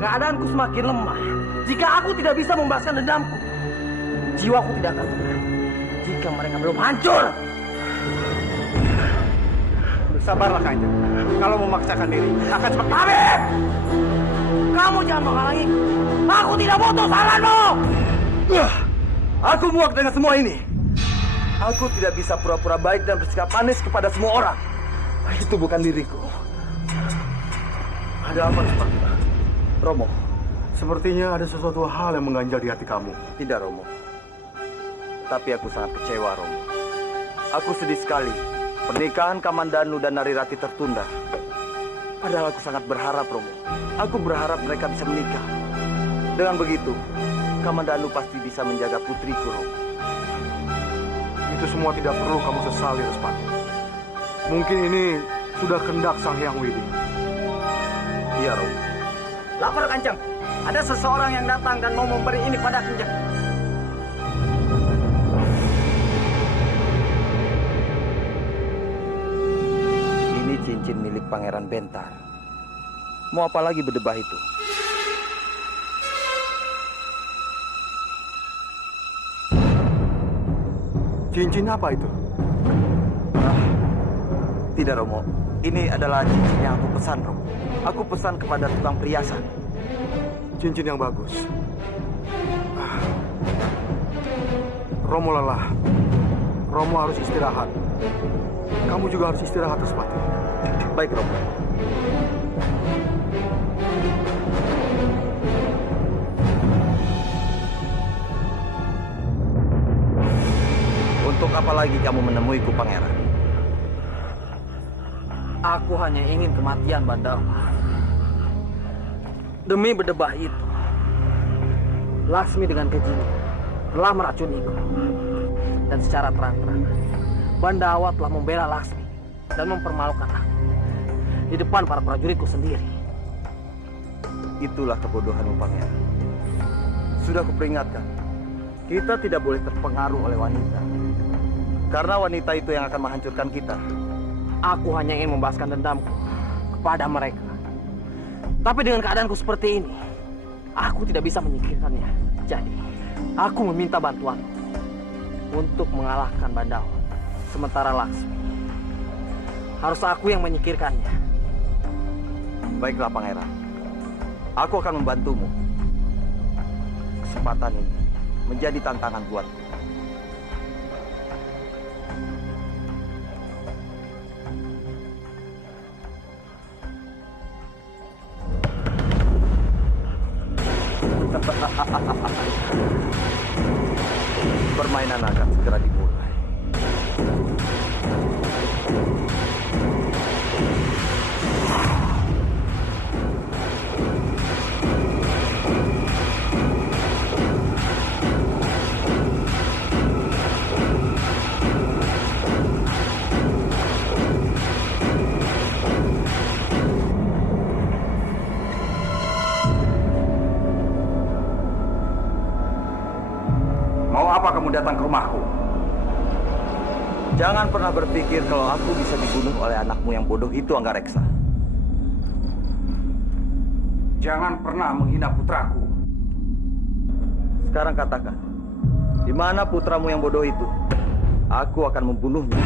Keadaanku semakin lemah. Jika aku tidak bisa membahaskan dendamku, jiwaku tidak akan tenang. Jika mereka belum hancur. Bersabarlah, Kanjeng. Kalau memaksakan diri, akan semakin... Tabib! Kamu jangan menghalangi. Aku tidak butuh saranmu! Aku muak dengan semua ini. Aku tidak bisa pura-pura baik dan bersikap manis kepada semua orang. Itu bukan diriku. Ada apa, Sepatila? Romo, sepertinya ada sesuatu hal yang mengganjal di hati kamu. tidak Romo. Tapi aku sangat kecewa, Romo. Aku sedih sekali. Pernikahan Kamandanu dan Narirati tertunda. Padahal aku sangat berharap, Romo. Aku berharap mereka bisa menikah. Dengan begitu, Kamandanu pasti bisa menjaga putriku, Romo. Itu semua tidak perlu kamu sesali, Respati. Mungkin ini sudah kehendak Sang Hyang Widi. Iya, Romo. Lapor, Kanjeng. Ada seseorang yang datang dan mau memberi ini pada Kanjeng. Ini cincin milik Pangeran Bentar. Mau apa lagi berdebah itu? Cincin apa itu? Tidak, Romo. Ini adalah cincin yang aku pesan, Romo. Aku pesan kepada tukang perhiasan. Cincin yang bagus. Romo lelah. Romo harus istirahat. Kamu juga harus istirahat, Respati. Baik, Romo. apa lagi kamu menemuiku, Pangeran? Aku hanya ingin kematian Bandawa. Demi berdebah itu, Laksmi dengan kejinya telah meracuniku. Dan secara terang-terangan, Bandawa telah membela Laksmi dan mempermalukan aku di depan para prajuritku sendiri. Itulah kebodohanmu, Pangeran. Sudah kuperingatkan, kita tidak boleh terpengaruh oleh wanita. Karena wanita itu yang akan menghancurkan kita. Aku hanya ingin membalaskan dendamku kepada mereka. Tapi dengan keadaanku seperti ini, aku tidak bisa menyingkirkannya. Jadi, aku meminta bantuan untuk mengalahkan Bandawa. Sementara Laksmi, harus aku yang menyingkirkannya. Baiklah, Pangeran. Aku akan membantumu. Kesempatan ini menjadi tantangan buatku. Permainan akan segera dimulai. Apa kamu datang ke rumahku? Jangan pernah berpikir kalau aku bisa dibunuh oleh anakmu yang bodoh itu, Anggareksa. Jangan pernah menghina putraku. Sekarang katakan, di mana putramu yang bodoh itu? Aku akan membunuhnya.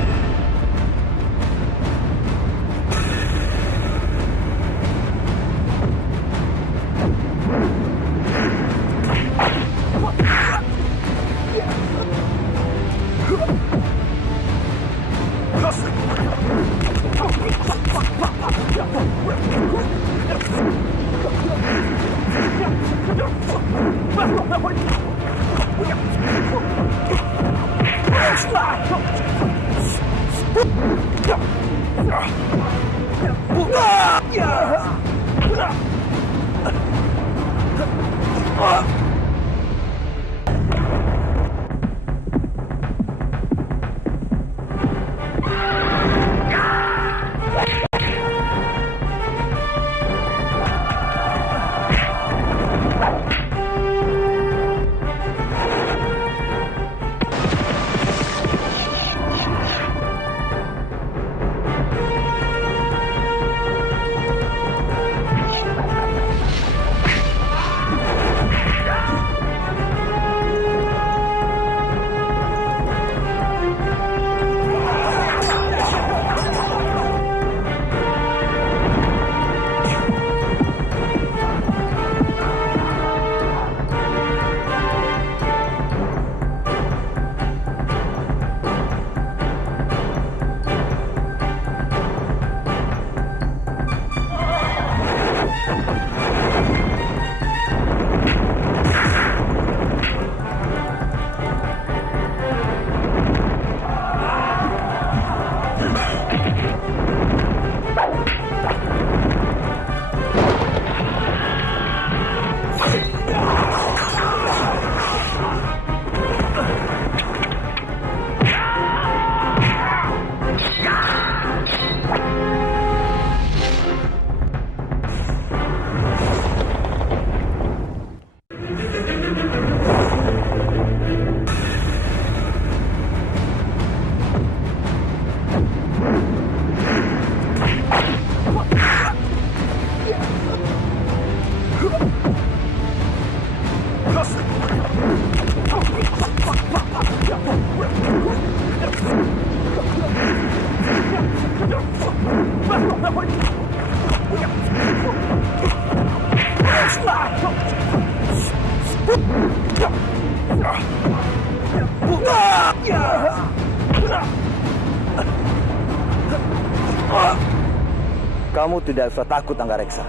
Kamu tidak usah takut, Anggareksa.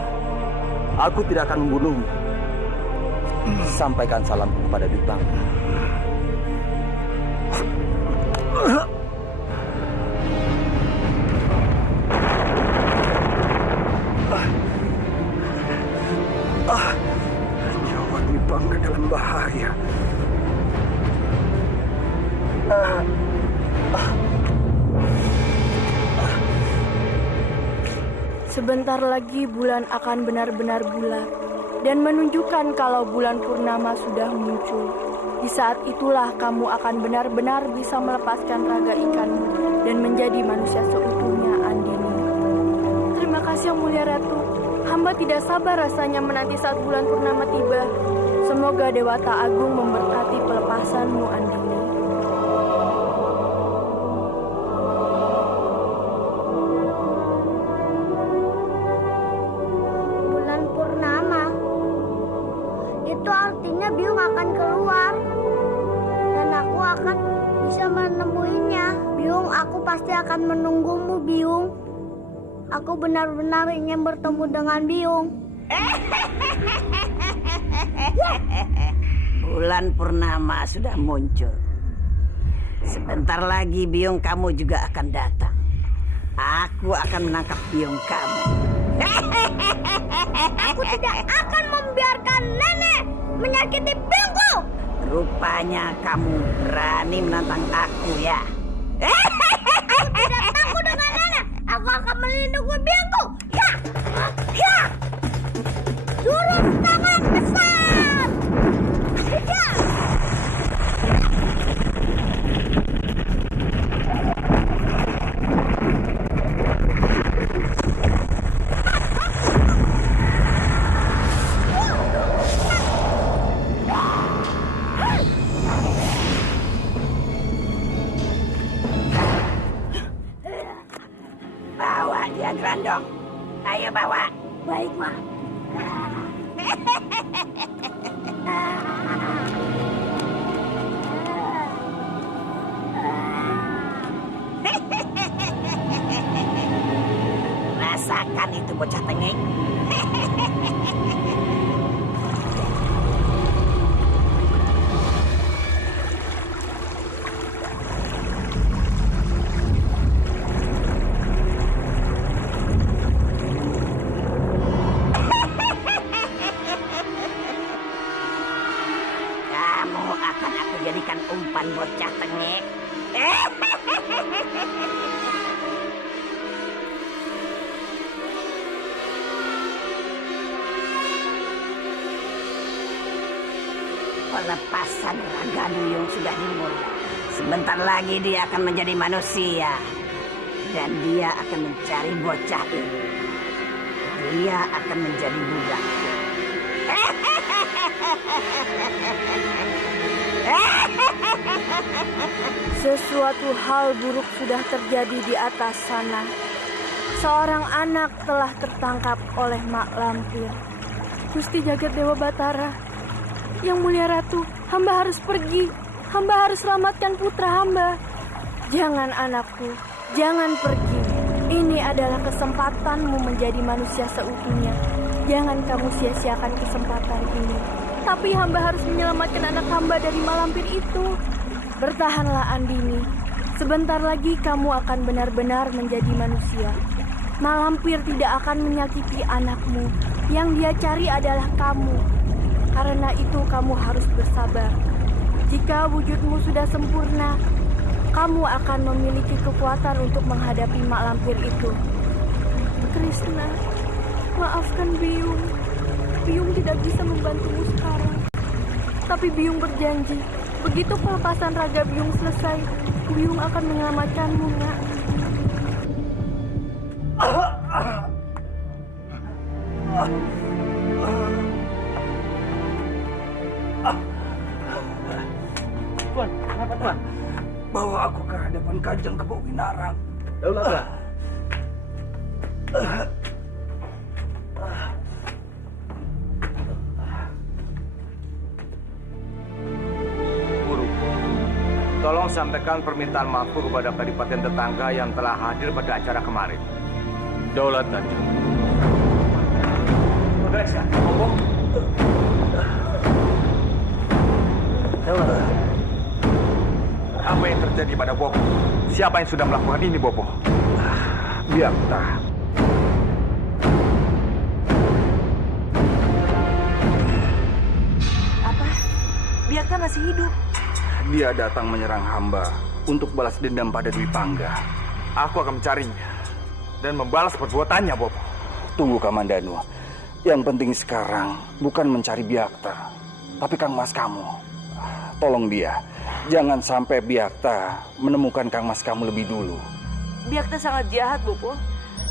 Aku tidak akan membunuhmu. Sampaikan salamku kepada Dwi Pangga. Sebentar lagi bulan akan benar-benar bulat dan menunjukkan kalau bulan purnama sudah muncul. Di saat itulah kamu akan benar-benar bisa melepaskan raga ikanmu dan menjadi manusia seutuhnya, Andini. Terima kasih Yang Mulia Ratu. Hamba tidak sabar rasanya menanti saat bulan purnama tiba. Semoga Dewata Agung memberkati pelepasanmu, Andini. Bulan purnama. Itu artinya Biung akan keluar. Dan aku akan bisa menemuinya. Biung, aku pasti akan menunggumu, Biung. Aku benar-benar ingin bertemu dengan Biung. Bulan purnama sudah muncul. Sebentar lagi Biung kamu juga akan datang. Aku akan menangkap Biung kamu. Aku tidak akan membiarkan nenek menyakiti Biungku. Rupanya kamu berani menantang aku ya. Aku tidak takut dengan nenek. Aku akan melindungi Biungku. Ya, ya. Jurus sangat besar. Ya. Bawa dia, Grandong. Ayo bawa. Baik, Ma. Rasakan itu bocah tengik. Kamu akan aku jadikan umpan bocah tengik. Pelepasan raga Duyung sudah dimulai. Sebentar lagi dia akan menjadi manusia. Dan dia akan mencari bocah ini. Dia akan menjadi budak. Sesuatu hal buruk sudah terjadi di atas sana. Seorang anak telah tertangkap oleh Mak Lampir. Gusti Jagat Dewa Batara, Yang Mulia Ratu, hamba harus pergi. Hamba harus selamatkan putra hamba. Jangan anakku, jangan pergi. Ini adalah kesempatanmu menjadi manusia seutuhnya. Jangan kamu sia-siakan kesempatan ini. Tapi hamba harus menyelamatkan anak hamba dari Malampir itu. Bertahanlah, Andini. Sebentar lagi kamu akan benar-benar menjadi manusia. Malampir tidak akan menyakiti anakmu. Yang dia cari adalah kamu. Karena itu kamu harus bersabar. Jika wujudmu sudah sempurna, kamu akan memiliki kekuatan untuk menghadapi Mak Lampir itu. Krishna, maafkan Biung. Biung tidak bisa membantumu sekarang. Tapi Biung berjanji, begitu pelepasan raga Biung selesai, Biung akan menyelamatkanmu, Nak. Tuan, kenapa Tuan? Bawa aku ke hadapan Kanjeng Kepowinarang. Daulatlah. Guru, tolong sampaikan permintaan maafku kepada kadipaten tetangga yang telah hadir pada acara kemarin. Daulat Kanjeng. Odeksa, Bopo. Daulat. Apa yang terjadi pada Bopo? Siapa yang sudah melakukan ini, Bopo? Biarlah. Apa? Biarkan masih hidup. Dia datang menyerang hamba untuk balas dendam pada Dwi Pangga. Aku akan mencarinya dan membalas perbuatannya, Bopo. Tunggu Kamandanu. Yang penting sekarang bukan mencari Byakta, tapi Kang Mas kamu. Tolong dia. Jangan sampai Byakta menemukan Kang Mas kamu lebih dulu. Byakta sangat jahat, Bopo.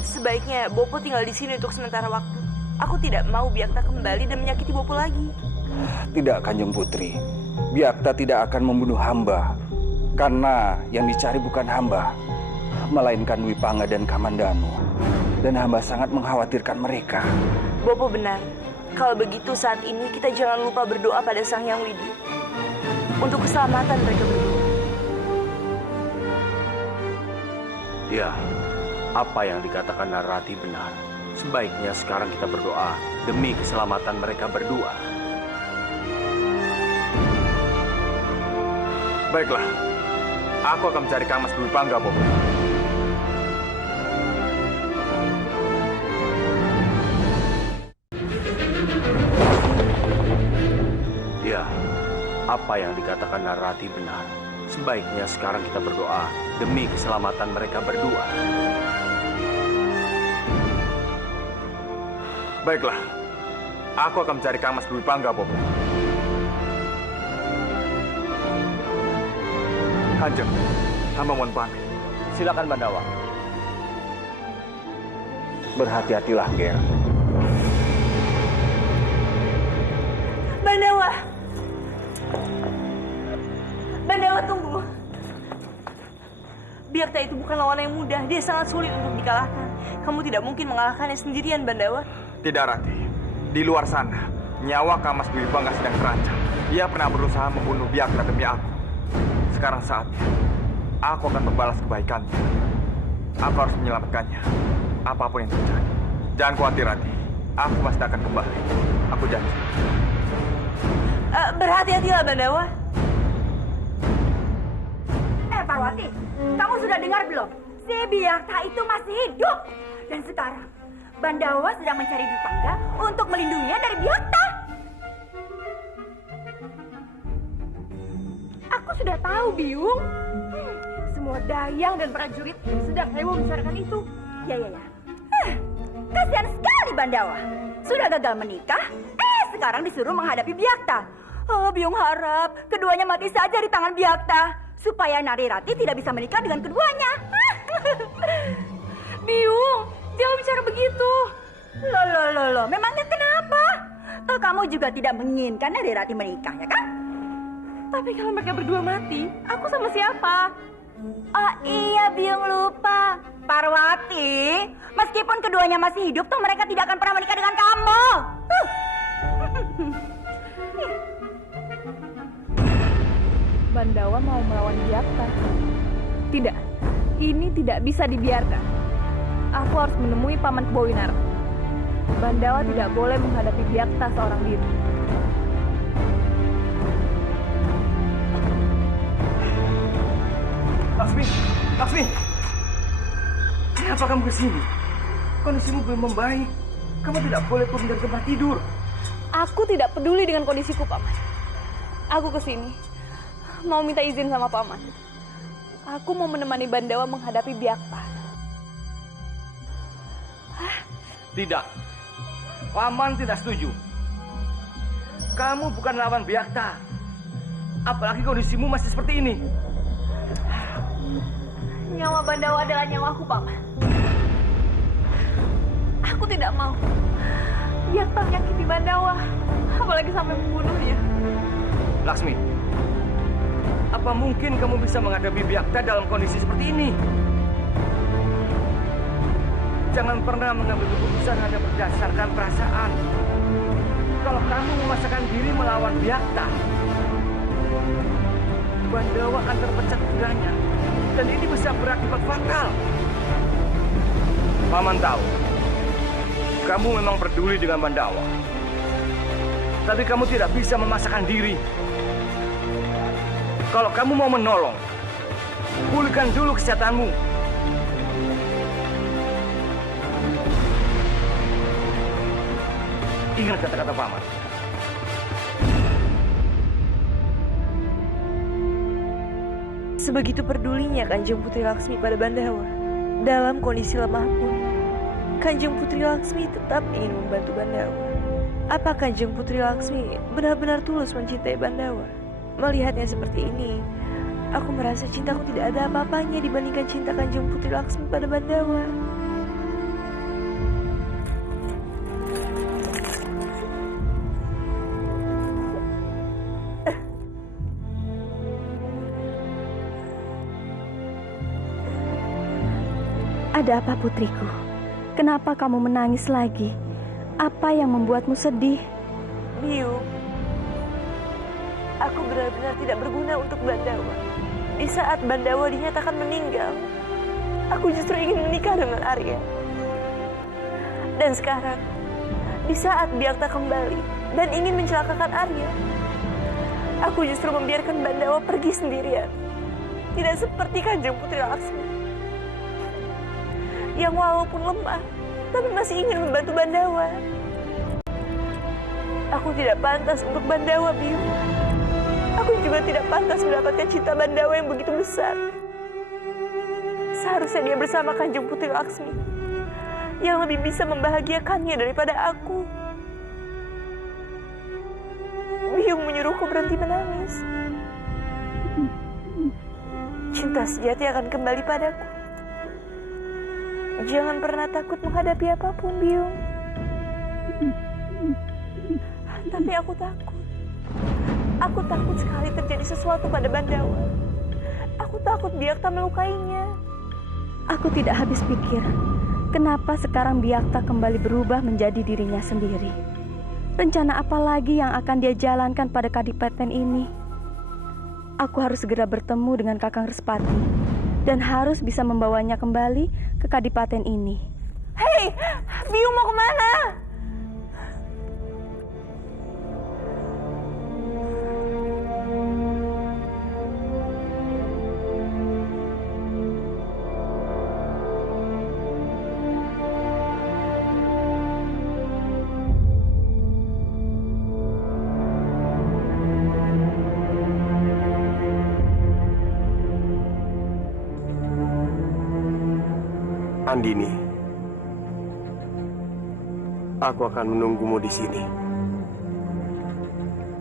Sebaiknya Bopo tinggal di sini untuk sementara waktu. Aku tidak mau Byakta kembali dan menyakiti Bopo lagi. Tidak, Kanjeng Putri. Byakta tidak akan membunuh hamba. Karena yang dicari bukan hamba, melainkan Dwi Pangga dan Kamandanu. Dan hamba sangat mengkhawatirkan mereka. Bopo benar. Kalau begitu saat ini kita jangan lupa berdoa pada Sang Hyang Widi. Untuk keselamatan mereka berdua. Ya, apa yang dikatakan Narati benar. Sebaiknya sekarang kita berdoa demi keselamatan mereka berdua. Baiklah, aku akan mencari Kang Mas Dwi Pangga, Bopo. Ya, apa yang dikatakan Narati benar. Sebaiknya sekarang kita berdoa demi keselamatan mereka berdua. Baiklah, aku akan mencari Kang Mas Dwi Pangga, Bopo. Kanjeng, hamba mohon pamit. Silakan Bandawa. Berhati-hatilah, Ger. Bandawa! Bandawa, tunggu. Byakta itu bukan lawan yang mudah. Dia sangat sulit untuk dikalahkan. Kamu tidak mungkin mengalahkannya sendirian, Bandawa. Tidak, Rati. Di luar sana, nyawa Kang Mas Dwi Pangga sedang terancam. Dia pernah berusaha membunuh Byakta demi aku. Sekarang saatnya, aku akan membalas kebaikannya. Aku harus menyelamatkannya, apapun yang terjadi. Jangan khawatir, Rati. Aku pasti akan kembali. Aku janji. Berhati-hatilah, Bandawa. Parwati, kamu sudah dengar belum? Si Byakta itu masih hidup. Dan sekarang, Bandawa sedang mencari Dwi Pangga untuk melindunginya dari Byakta. Aku sudah tahu, Biung. Semua dayang dan prajurit sedang heboh membicarakan itu. Ya. Kasihan sekali Bandawa. Sudah gagal menikah, sekarang disuruh menghadapi Byakta. Oh, Biung harap keduanya mati saja di tangan Byakta, supaya Narirati tidak bisa menikah dengan keduanya. Biung, jangan bicara begitu. Loh, memangnya kenapa? Toh kamu juga tidak menginginkan Narirati menikah, ya kan? Tapi kalau mereka berdua mati, aku sama siapa? Oh iya, Biung lupa. Parwati, meskipun keduanya masih hidup, toh mereka tidak akan pernah menikah dengan kamu. Bandawa mau melawan Byakta. Tidak, ini tidak bisa dibiarkan. Aku harus menemui Paman Kebowinar. Bandawa tidak boleh menghadapi Byakta seorang diri. Laksmi! Kenapa kamu kesini? Kondisimu belum membaik. Kamu tidak boleh turun dari tempat tidur. Aku tidak peduli dengan kondisiku, Paman. Aku kesini mau minta izin sama Paman. Aku mau menemani Bandawa menghadapi Byakta. Tidak. Paman tidak setuju. Kamu bukan lawan Byakta. Apalagi kondisimu masih seperti ini. Nyawa Bandawa adalah nyawaku, Paman. Aku tidak mau Byakta menyakiti Bandawa, apalagi sampai membunuhnya. Laksmi, apa mungkin kamu bisa menghadapi Byakta dalam kondisi seperti ini? Jangan pernah mengambil keputusan hanya berdasarkan perasaan. Kalau kamu memaksakan diri melawan Byakta, Bandawa akan terpecah gilanya. Dan ini bisa berakibat fatal. Paman tahu, kamu memang peduli dengan Bandawa. Tapi kamu tidak bisa memaksakan diri. Kalau kamu mau menolong, pulihkan dulu kesehatanmu. Ingat kata-kata Paman. Sebegitu pedulinya Kanjeng Putri Laksmi pada Bandawa. Dalam kondisi lemah pun, Kanjeng Putri Laksmi tetap ingin membantu Bandawa. Apa Kanjeng Putri Laksmi benar-benar tulus mencintai Bandawa? Melihatnya seperti ini, aku merasa cintaku tidak ada apa-apanya dibandingkan cinta Kanjeng Putri Laksmi pada Bandawa. Ada apa putriku? Kenapa kamu menangis lagi? Apa yang membuatmu sedih? Biung, aku benar-benar tidak berguna untuk Bandawa. Di saat Bandawa dinyatakan meninggal, aku justru ingin menikah dengan Arya. Dan sekarang, di saat Biakta kembali dan ingin mencelakakan Arya, aku justru membiarkan Bandawa pergi sendirian. Tidak seperti Kanjeng Putri Laksmi, yang walaupun lemah, tapi masih ingin membantu Bandawa. Aku tidak pantas untuk Bandawa, Biung. Aku juga tidak pantas mendapatkan cinta Bandawa yang begitu besar. Seharusnya dia bersama Kanjeng Putri Laksmi, yang lebih bisa membahagiakannya daripada aku. Biung menyuruhku berhenti menangis. Cinta sejati akan kembali padaku. Jangan pernah takut menghadapi apapun, Biung. Tapi aku takut. Aku takut sekali terjadi sesuatu pada Bandawa. Aku takut Biakta melukainya. Aku tidak habis pikir, kenapa sekarang Biakta kembali berubah menjadi dirinya sendiri. Rencana apa lagi yang akan dia jalankan pada kadipaten ini? Aku harus segera bertemu dengan Kakang Respati dan harus bisa membawanya kembali ke kadipaten ini. Hei, Biung mau kemana? Andini, aku akan menunggumu di sini.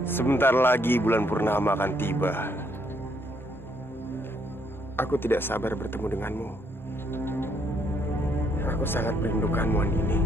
Sebentar lagi bulan purnama akan tiba. Aku tidak sabar bertemu denganmu. Aku sangat merindukanmu, Andini.